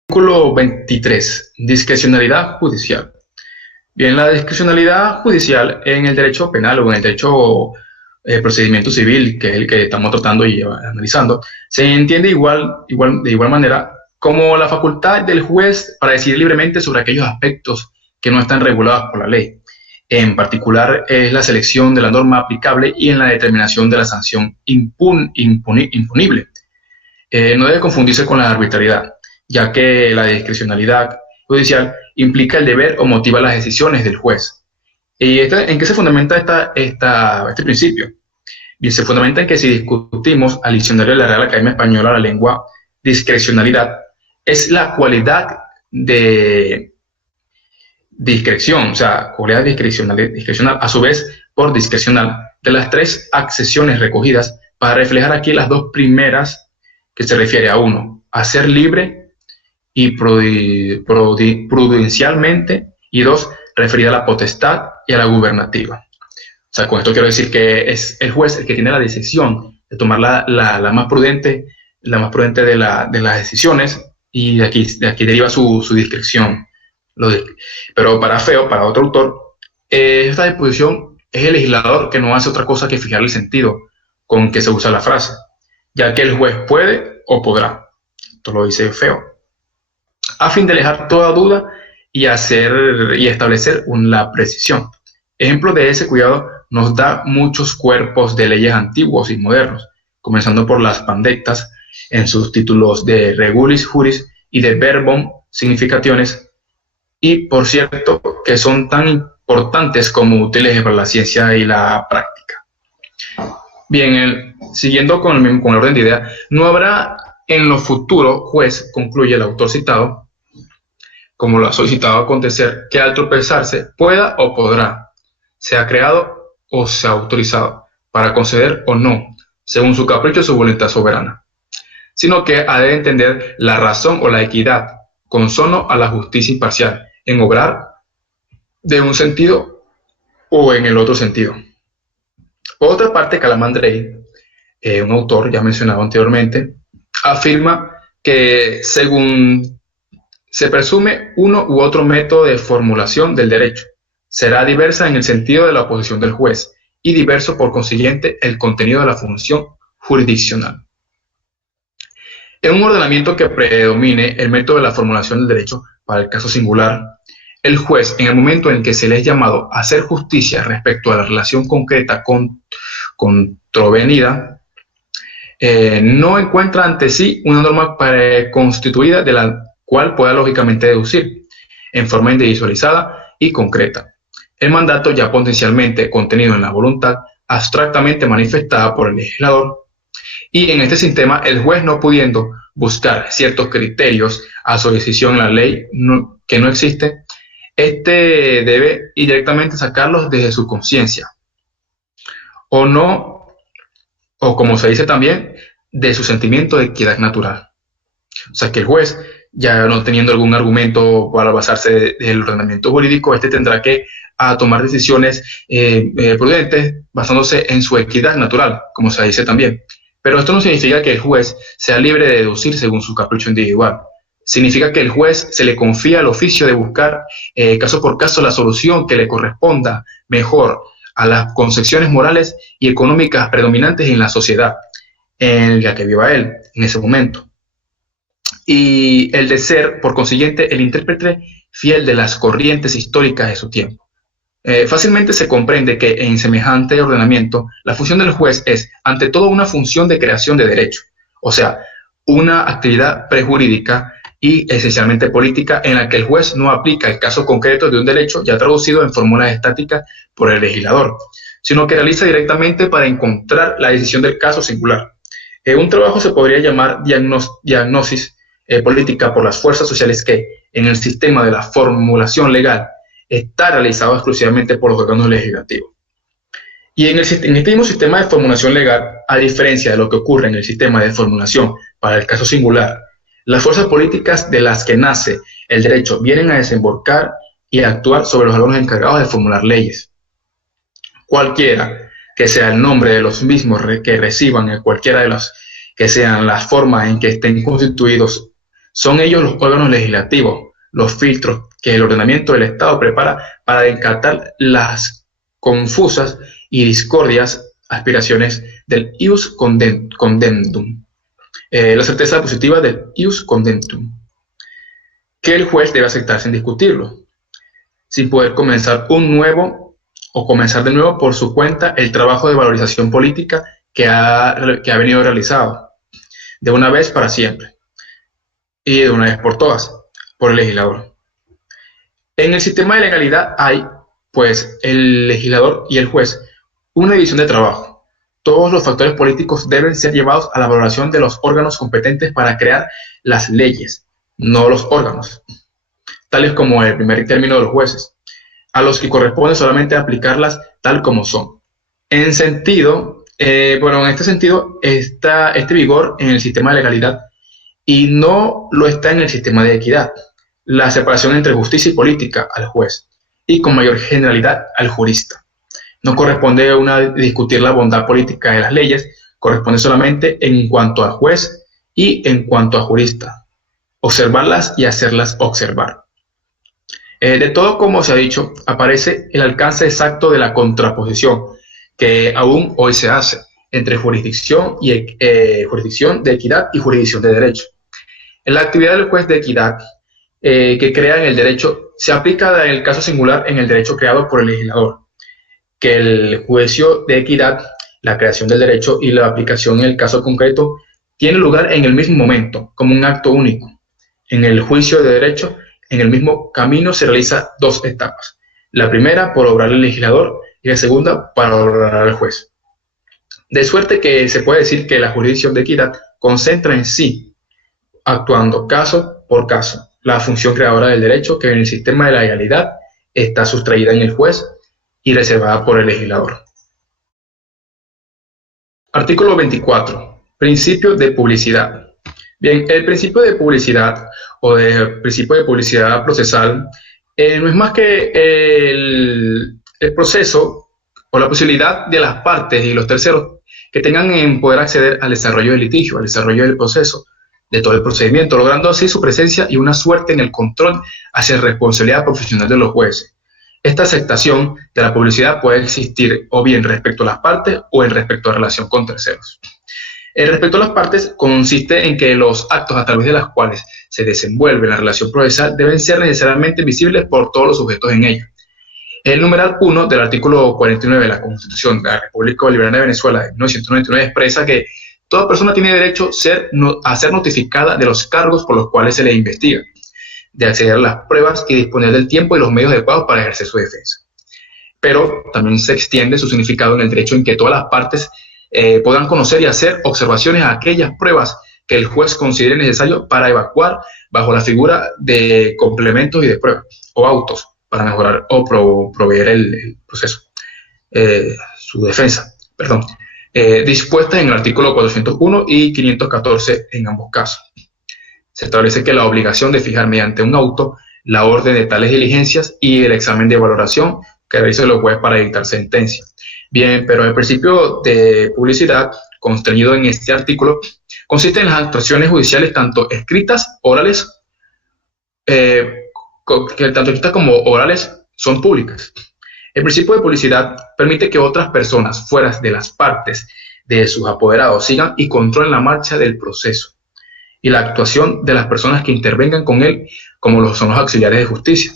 Artículo 23. Discrecionalidad judicial. Bien, la discrecionalidad judicial en el derecho penal o en el derecho procedimiento civil, que es el que estamos tratando y analizando, se entiende de igual manera como la facultad del juez para decidir libremente sobre aquellos aspectos que no están regulados por la ley. En particular, es la selección de la norma aplicable y en la determinación de la sanción impunible. No debe confundirse con la arbitrariedad, ya que la discrecionalidad judicial implica el deber o motiva las decisiones del juez. ¿Y en qué se fundamenta este principio? Bien, se fundamenta en que si discutimos al diccionario de la Real Academia Española la lengua, discrecionalidad es la cualidad de discreción, o sea, cualidad discrecional, a su vez por discrecional, de las tres accesiones recogidas para reflejar aquí las dos primeras, que se refiere a uno, a ser libre y prudencialmente, y dos, referida a la potestad y a la gubernativa. O sea, con esto quiero decir que es el juez el que tiene la decisión de tomar la más prudente de las decisiones, y de aquí deriva su discreción. Pero para Feo, para otro autor, esta disposición es el legislador que no hace otra cosa que fijar el sentido con que se usa la frase, ya que el juez puede o podrá. Esto lo dice Feo. A fin de alejar toda duda y establecer la precisión. Ejemplo de ese cuidado nos da muchos cuerpos de leyes antiguos y modernos, comenzando por las pandectas en sus títulos de regulis juris y de verbum significationes, y por cierto que son tan importantes como útiles para la ciencia y la práctica. Bien, siguiendo con el orden de idea, no habrá en lo futuro juez, concluye el autor citado, como lo ha solicitado acontecer, que al tropezarse pueda o podrá, sea creado o sea autorizado, para conceder o no, según su capricho y su voluntad soberana, sino que ha de entender la razón o la equidad, consono a la justicia imparcial, en obrar de un sentido o en el otro sentido. Por otra parte, Calamandrei, un autor ya mencionado anteriormente, afirma que según se presume uno u otro método de formulación del derecho, será diversa en el sentido de la oposición del juez y diverso por consiguiente el contenido de la función jurisdiccional. En un ordenamiento que predomine el método de la formulación del derecho para el caso singular, el juez, en el momento en que se le es llamado a hacer justicia respecto a la relación concreta controvenida, no encuentra ante sí una norma preconstituida de la cual pueda lógicamente deducir, en forma individualizada y concreta, el mandato ya potencialmente contenido en la voluntad abstractamente manifestada por el legislador. Y en este sistema, el juez, no pudiendo buscar ciertos criterios a su decisión en la ley que no existe, debe directamente sacarlos desde su conciencia, o no, o como se dice también, de su sentimiento de equidad natural. O sea que el juez, ya no teniendo algún argumento para basarse del ordenamiento jurídico, tendrá que tomar decisiones prudentes basándose en su equidad natural, como se dice también. Pero esto no significa que el juez sea libre de deducir según su capricho individual. Significa que el juez se le confía el oficio de buscar caso por caso la solución que le corresponda mejor a las concepciones morales y económicas predominantes en la sociedad en la que viva él en ese momento. Y el de ser, por consiguiente, el intérprete fiel de las corrientes históricas de su tiempo. Fácilmente se comprende que en semejante ordenamiento la función del juez es, ante todo, una función de creación de derecho, o sea, una actividad prejurídica y esencialmente política, en la que el juez no aplica el caso concreto de un derecho ya traducido en fórmulas estáticas por el legislador, sino que realiza directamente para encontrar la decisión del caso singular. Un trabajo se podría llamar diagnosis política por las fuerzas sociales que, en el sistema de la formulación legal, está realizado exclusivamente por los órganos legislativos. Y en este mismo sistema de formulación legal, a diferencia de lo que ocurre en el sistema de formulación para el caso singular, las fuerzas políticas de las que nace el derecho vienen a desembocar y a actuar sobre los órganos encargados de formular leyes. Cualquiera que sea el nombre de los mismos que reciban, cualquiera de las que sean las formas en que estén constituidos, son ellos los órganos legislativos, los filtros que el ordenamiento del Estado prepara para descartar las confusas y discordias aspiraciones del ius condendum, la certeza positiva del ius condendum, que el juez debe aceptar sin discutirlo, sin poder comenzar de nuevo por su cuenta el trabajo de valorización política que ha venido realizado, de una vez para siempre, y de una vez por todas, por el legislador. En el sistema de legalidad hay, pues, el legislador y el juez, una división de trabajo. Todos los factores políticos deben ser llevados a la valoración de los órganos competentes para crear las leyes, no los órganos, tales como el primer término de los jueces, a los que corresponde solamente aplicarlas tal como son. En este sentido, está este vigor en el sistema de legalidad y no lo está en el sistema de equidad. La separación entre justicia y política al juez y con mayor generalidad al jurista. No corresponde a discutir la bondad política de las leyes, corresponde solamente en cuanto al juez y en cuanto a jurista. Observarlas y hacerlas observar. De todo, como se ha dicho, aparece el alcance exacto de la contraposición que aún hoy se hace entre jurisdicción de equidad y jurisdicción de derecho. En la actividad del juez de equidad que crea en el derecho se aplica el caso singular en el derecho creado por el legislador, que el juicio de equidad, la creación del derecho y la aplicación en el caso concreto tiene lugar en el mismo momento, como un acto único. En el juicio de derecho, en el mismo camino se realizan dos etapas. La primera por obrar el legislador y la segunda para obrar el juez. De suerte que se puede decir que la jurisdicción de equidad concentra en sí, actuando caso por caso, la función creadora del derecho que en el sistema de la legalidad está sustraída en el juez y reservada por el legislador. Artículo 24. Principio de publicidad. Bien, el principio de publicidad o del principio de publicidad procesal no es más que el proceso o la posibilidad de las partes y los terceros que tengan en poder acceder al desarrollo del litigio, al desarrollo del proceso, de todo el procedimiento, logrando así su presencia y una suerte en el control hacia la responsabilidad profesional de los jueces. Esta aceptación de la publicidad puede existir o bien respecto a las partes o en respecto a relación con terceros. El respecto a las partes consiste en que los actos a través de los cuales se desenvuelve la relación procesal deben ser necesariamente visibles por todos los sujetos en ella. El numeral 1 del artículo 49 de la Constitución de la República Bolivariana de Venezuela de 1999 expresa que toda persona tiene derecho a ser notificada de los cargos por los cuales se le investiga, de acceder a las pruebas y disponer del tiempo y los medios adecuados para ejercer su defensa. Pero también se extiende su significado en el derecho en que todas las partes puedan conocer y hacer observaciones a aquellas pruebas que el juez considere necesario para evacuar bajo la figura de complementos y de pruebas o autos para mejorar o proveer el proceso, su defensa, perdón, dispuestas en el artículo 401 y 514 en ambos casos. Se establece que la obligación de fijar mediante un auto la orden de tales diligencias y el examen de valoración que realice los jueces para dictar sentencia. Bien, pero el principio de publicidad contenido en este artículo consiste en las actuaciones judiciales tanto escritas, orales, que tanto escritas como orales son públicas. El principio de publicidad permite que otras personas fuera de las partes de sus apoderados sigan y controlen la marcha del proceso y la actuación de las personas que intervengan con él, como son los auxiliares de justicia.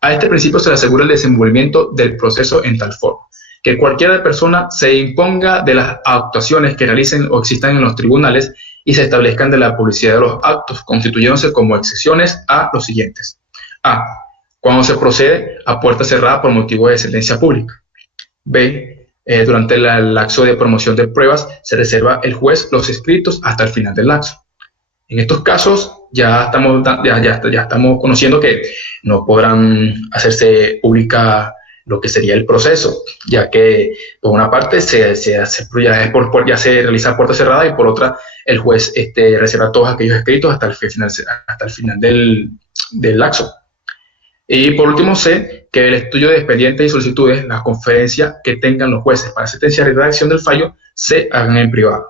A este principio se le asegura el desenvolvimiento del proceso en tal forma que cualquier persona se imponga de las actuaciones que realicen o existan en los tribunales y se establezcan de la publicidad de los actos, constituyéndose como excepciones a los siguientes. A. Cuando se procede a puerta cerrada por motivo de sentencia pública. B. Durante el lapso de promoción de pruebas se reserva el juez los escritos hasta el final del lapso. En estos casos ya estamos conociendo que no podrán hacerse pública lo que sería el proceso, ya que por una parte ya se realiza a puerta cerrada y por otra el juez reserva todos aquellos escritos hasta el final del lapso. Y por último, C, que el estudio de expedientes y solicitudes, las conferencias que tengan los jueces para sentenciar y redacción del fallo, se hagan en privado.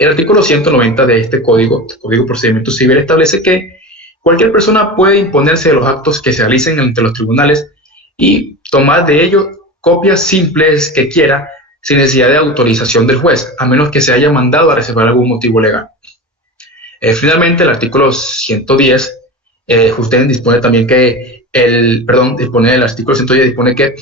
El artículo 190 de este Código de Procedimiento Civil, establece que cualquier persona puede imponerse de los actos que se realicen ante los tribunales y tomar de ellos copias simples que quiera sin necesidad de autorización del juez, a menos que se haya mandado a reservar algún motivo legal. Finalmente, el artículo 110 dispone también que el artículo 110 dispone que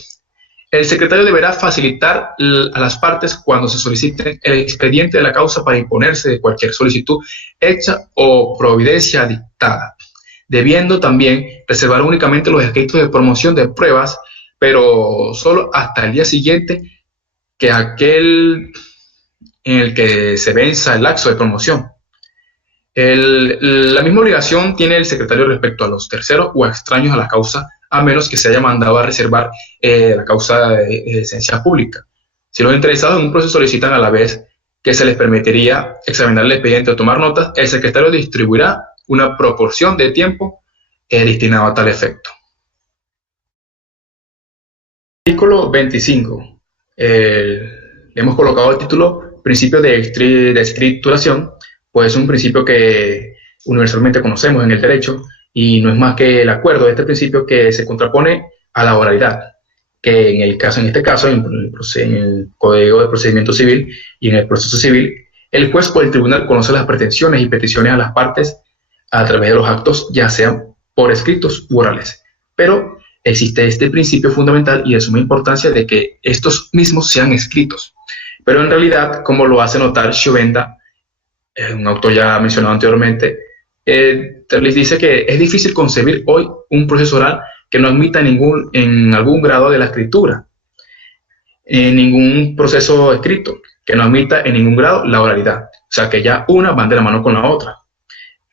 el secretario deberá facilitar a las partes cuando se solicite el expediente de la causa para imponerse de cualquier solicitud hecha o providencia dictada, debiendo también reservar únicamente los escritos de promoción de pruebas, pero solo hasta el día siguiente que aquel en el que se venza el lapso de promoción. La misma obligación tiene el secretario respecto a los terceros o extraños a la causa, a menos que se haya mandado a reservar la causa de esencia pública. Si los interesados en un proceso solicitan a la vez que se les permitiría examinar el expediente o tomar notas, el secretario distribuirá una proporción de tiempo destinado a tal efecto. Artículo 25. Hemos colocado el título Principio de escrituración, pues es un principio que universalmente conocemos en el derecho y no es más que el acuerdo de este principio que se contrapone a la oralidad, que en este caso, en el Código de Procedimiento Civil y en el proceso civil, el juez o el tribunal conoce las pretensiones y peticiones a las partes a través de los actos, ya sean por escritos u orales. Pero existe este principio fundamental y de suma importancia de que estos mismos sean escritos. Pero en realidad, como lo hace notar Schiavenda, un autor ya mencionado anteriormente, les dice que es difícil concebir hoy un proceso oral que no admita en algún grado de la escritura, en ningún proceso escrito, que no admita en ningún grado la oralidad. O sea, que ya una van de la mano con la otra.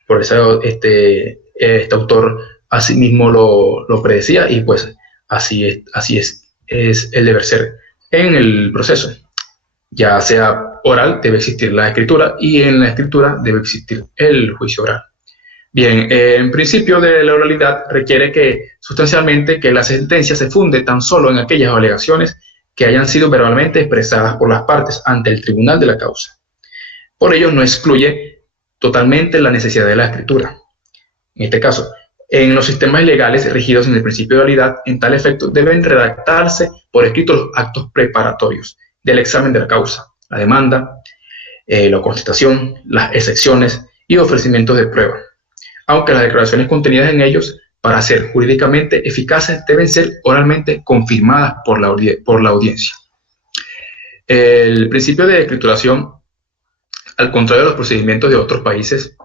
Por eso este autor así mismo lo predecía y pues así es el deber ser en el proceso. Ya sea oral, debe existir la escritura y en la escritura debe existir el juicio oral. Bien, en principio de la oralidad requiere que sustancialmente que la sentencia se funde tan solo en aquellas alegaciones que hayan sido verbalmente expresadas por las partes ante el tribunal de la causa. Por ello no excluye totalmente la necesidad de la escritura. En este caso, en los sistemas legales regidos en el principio de oralidad, en tal efecto deben redactarse por escrito los actos preparatorios del examen de la causa, la demanda, la contestación, las excepciones y ofrecimientos de prueba, aunque las declaraciones contenidas en ellos, para ser jurídicamente eficaces, deben ser oralmente confirmadas por la audiencia. El principio de escrituración, al contrario de los procedimientos de otros países,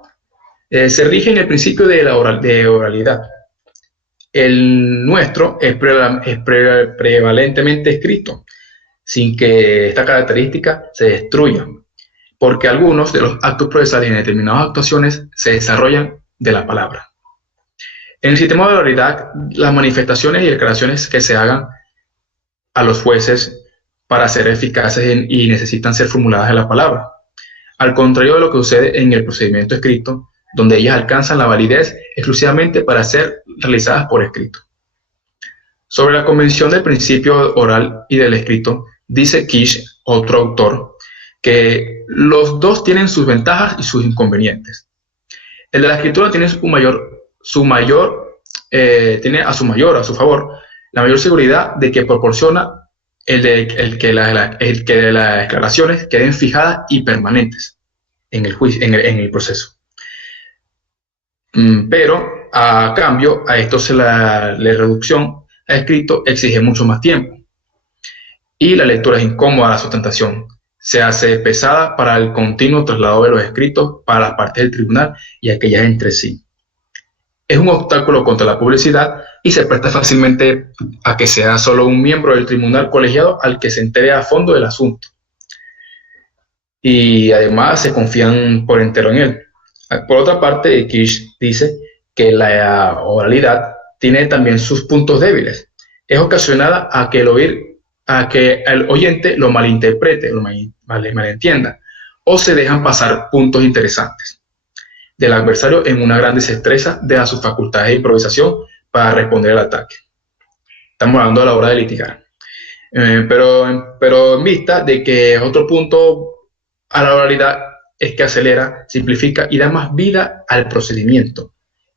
se rige en el principio de oralidad. El nuestro es prevalentemente escrito, sin que esta característica se destruya, porque algunos de los actos procesales en determinadas actuaciones se desarrollan de la palabra. En el sistema de oralidad, las manifestaciones y declaraciones que se hagan a los jueces para ser eficaces y necesitan ser formuladas en la palabra, al contrario de lo que sucede en el procedimiento escrito, donde ellas alcanzan la validez exclusivamente para ser realizadas por escrito. Sobre la convención del principio oral y del escrito, dice Kish, otro autor, que los dos tienen sus ventajas y sus inconvenientes. El de la escritura tiene a su favor la mayor seguridad de que proporciona el que las declaraciones queden fijadas y permanentes en el juicio, en el proceso. Pero a cambio a esto la reducción a escrito exige mucho más tiempo y la lectura es incómoda, la sustentación se hace pesada para el continuo traslado de los escritos para las partes del tribunal y aquellas entre sí. Es un obstáculo contra la publicidad y se presta fácilmente a que sea solo un miembro del tribunal colegiado al que se entere a fondo del asunto. Y además se confían por entero en él. Por otra parte, Kish dice que la oralidad tiene también sus puntos débiles. Es ocasionada a que el oyente lo malinterprete, lo malentienda, o se dejan pasar puntos interesantes del adversario en una gran destreza de sus facultades de improvisación para responder al ataque. Estamos hablando a la hora de litigar. Pero en vista de que otro punto a la oralidad es que acelera, simplifica y da más vida al procedimiento.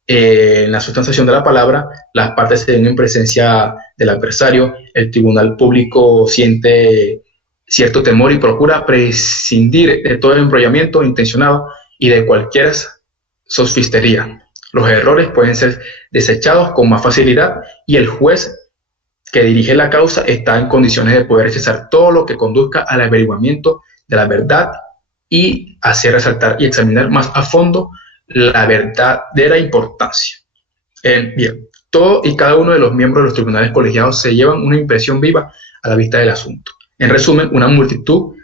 En la sustanciación de la palabra, las partes se ven en presencia del adversario, el tribunal público siente cierto temor y procura prescindir de todo embrollamiento intencionado y de cualquier sofistería. Los errores pueden ser desechados con más facilidad y el juez que dirige la causa está en condiciones de poder cesar todo lo que conduzca al averiguamiento de la verdad y hacer resaltar y examinar más a fondo la verdadera importancia. Bien, todo y cada uno de los miembros de los tribunales colegiados se llevan una impresión viva a la vista del asunto. En resumen, una multitud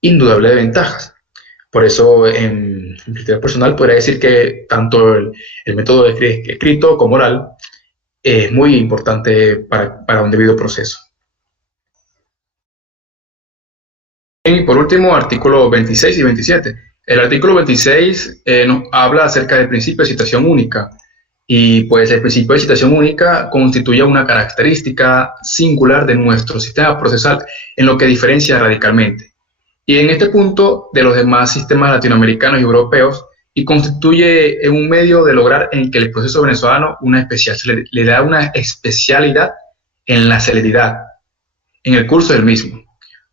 indudable de ventajas. Por eso, en criterio personal, podría decir que tanto el método escrito como oral es muy importante para un debido proceso. Y por último, artículos 26 y 27. El artículo 26 nos habla acerca del principio de citación única. Y pues el principio de citación única constituye una característica singular de nuestro sistema procesal en lo que diferencia radicalmente. Y en este punto de los demás sistemas latinoamericanos y europeos, y constituye un medio de lograr en que el proceso venezolano le da una especialidad en la celeridad en el curso del mismo,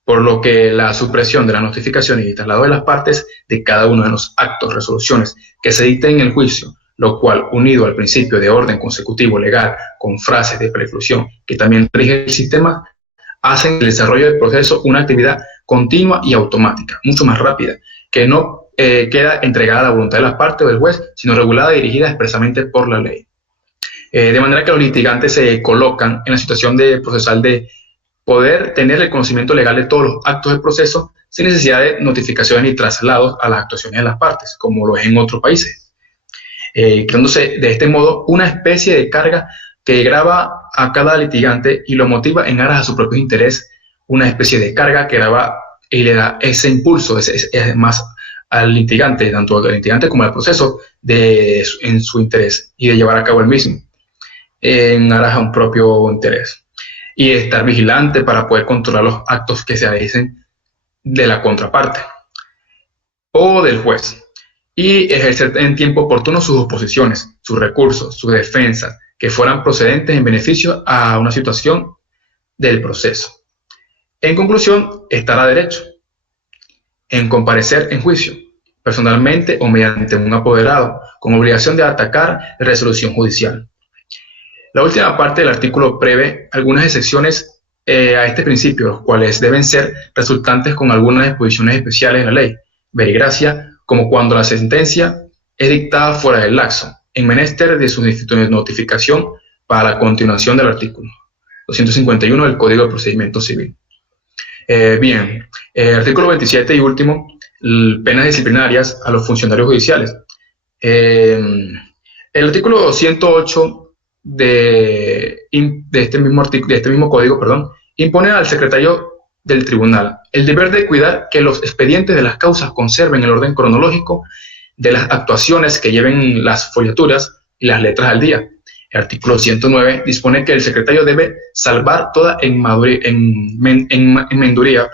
por lo que la supresión de las notificaciones y traslado de las partes de cada uno de los actos, resoluciones que se dicten en el juicio, lo cual, unido al principio de orden consecutivo legal con frases de preclusión que también rige el sistema, hacen el desarrollo del proceso una actividad continua y automática, mucho más rápida, que no queda entregada a la voluntad de las partes o del juez, sino regulada y dirigida expresamente por la ley. De manera que los litigantes se colocan en la situación procesal de poder tener el conocimiento legal de todos los actos del proceso sin necesidad de notificaciones ni traslados a las actuaciones de las partes, como lo es en otros países, creándose de este modo una especie de carga que grava a cada litigante y lo motiva en aras a su propio interés, una especie de carga que grava y le da ese impulso, es más al litigante, tanto al litigante como al proceso, en su interés y de llevar a cabo el mismo, en aras a un propio interés. Y estar vigilante para poder controlar los actos que se realicen de la contraparte o del juez, y ejercer en tiempo oportuno sus oposiciones, sus recursos, sus defensas, que fueran procedentes en beneficio a una situación del proceso. En conclusión, estará derecho en comparecer en juicio, personalmente o mediante un apoderado, con obligación de atacar la resolución judicial. La última parte del artículo prevé algunas excepciones a este principio, los cuales deben ser resultantes con algunas disposiciones especiales de la ley, verigracia, como cuando la sentencia es dictada fuera del lapso, en menester de su notificación para la continuación del artículo 251 del Código de Procedimiento Civil. Bien, artículo 27 y último, penas disciplinarias a los funcionarios judiciales. El artículo 208 de este mismo código, impone al secretario del tribunal el deber de cuidar que los expedientes de las causas conserven el orden cronológico de las actuaciones, que lleven las foliaturas y las letras al día. El artículo 109 dispone que el secretario debe salvar toda enmenduría,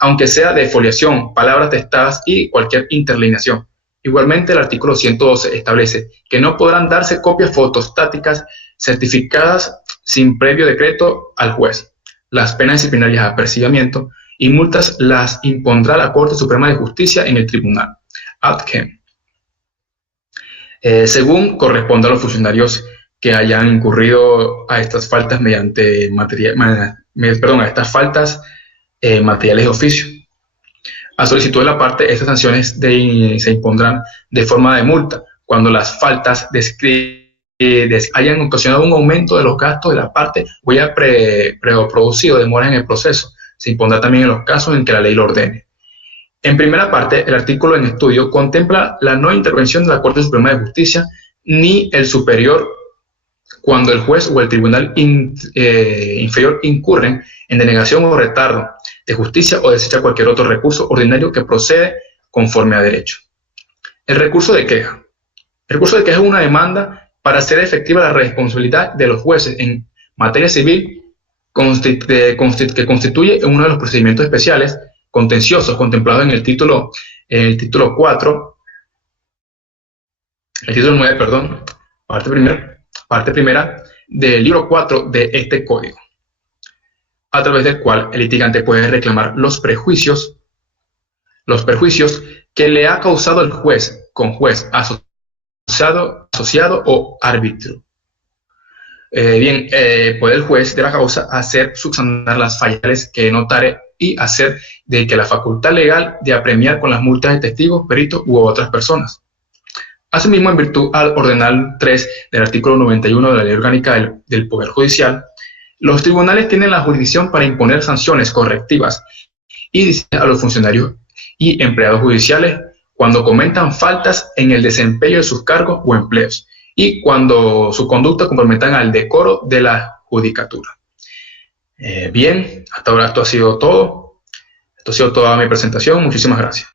aunque sea de foliación, palabras testadas y cualquier interlineación. Igualmente, el artículo 112 establece que no podrán darse copias fotostáticas certificadas sin previo decreto al juez. Las penas disciplinarias de apercibimiento y multas las impondrá la Corte Suprema de Justicia en el tribunal, ad quem, según corresponda a los funcionarios que hayan incurrido a estas faltas materiales de oficio. A solicitud de la parte, estas sanciones se impondrán de forma de multa cuando las faltas hayan ocasionado un aumento de los gastos de la parte o haya producido demoras en el proceso. Se impondrá también en los casos en que la ley lo ordene. En primera parte, el artículo en estudio contempla la no intervención de la Corte Suprema de Justicia ni el superior cuando el juez o el tribunal inferior incurren en denegación o retardo de justicia o desecha cualquier otro recurso ordinario que procede conforme a derecho. El recurso de queja. El recurso de queja es una demanda para hacer efectiva la responsabilidad de los jueces en materia civil que constituye uno de los procedimientos especiales contenciosos contemplados en el título 9, parte primera del libro 4 de este código, a través del cual el litigante puede reclamar los perjuicios que le ha causado el juez con juez asociado o árbitro. Puede el juez de la causa hacer subsanar las fallas que notare y hacer de que la facultad legal de apremiar con las multas de testigos, peritos u otras personas. Asimismo, en virtud al ordenal 3 del artículo 91 de la Ley Orgánica del Poder Judicial, los tribunales tienen la jurisdicción para imponer sanciones correctivas y a los funcionarios y empleados judiciales cuando cometan faltas en el desempeño de sus cargos o empleos y cuando su conducta comprometan al decoro de la judicatura. Bien, hasta ahora esto ha sido todo. Esto ha sido toda mi presentación. Muchísimas gracias.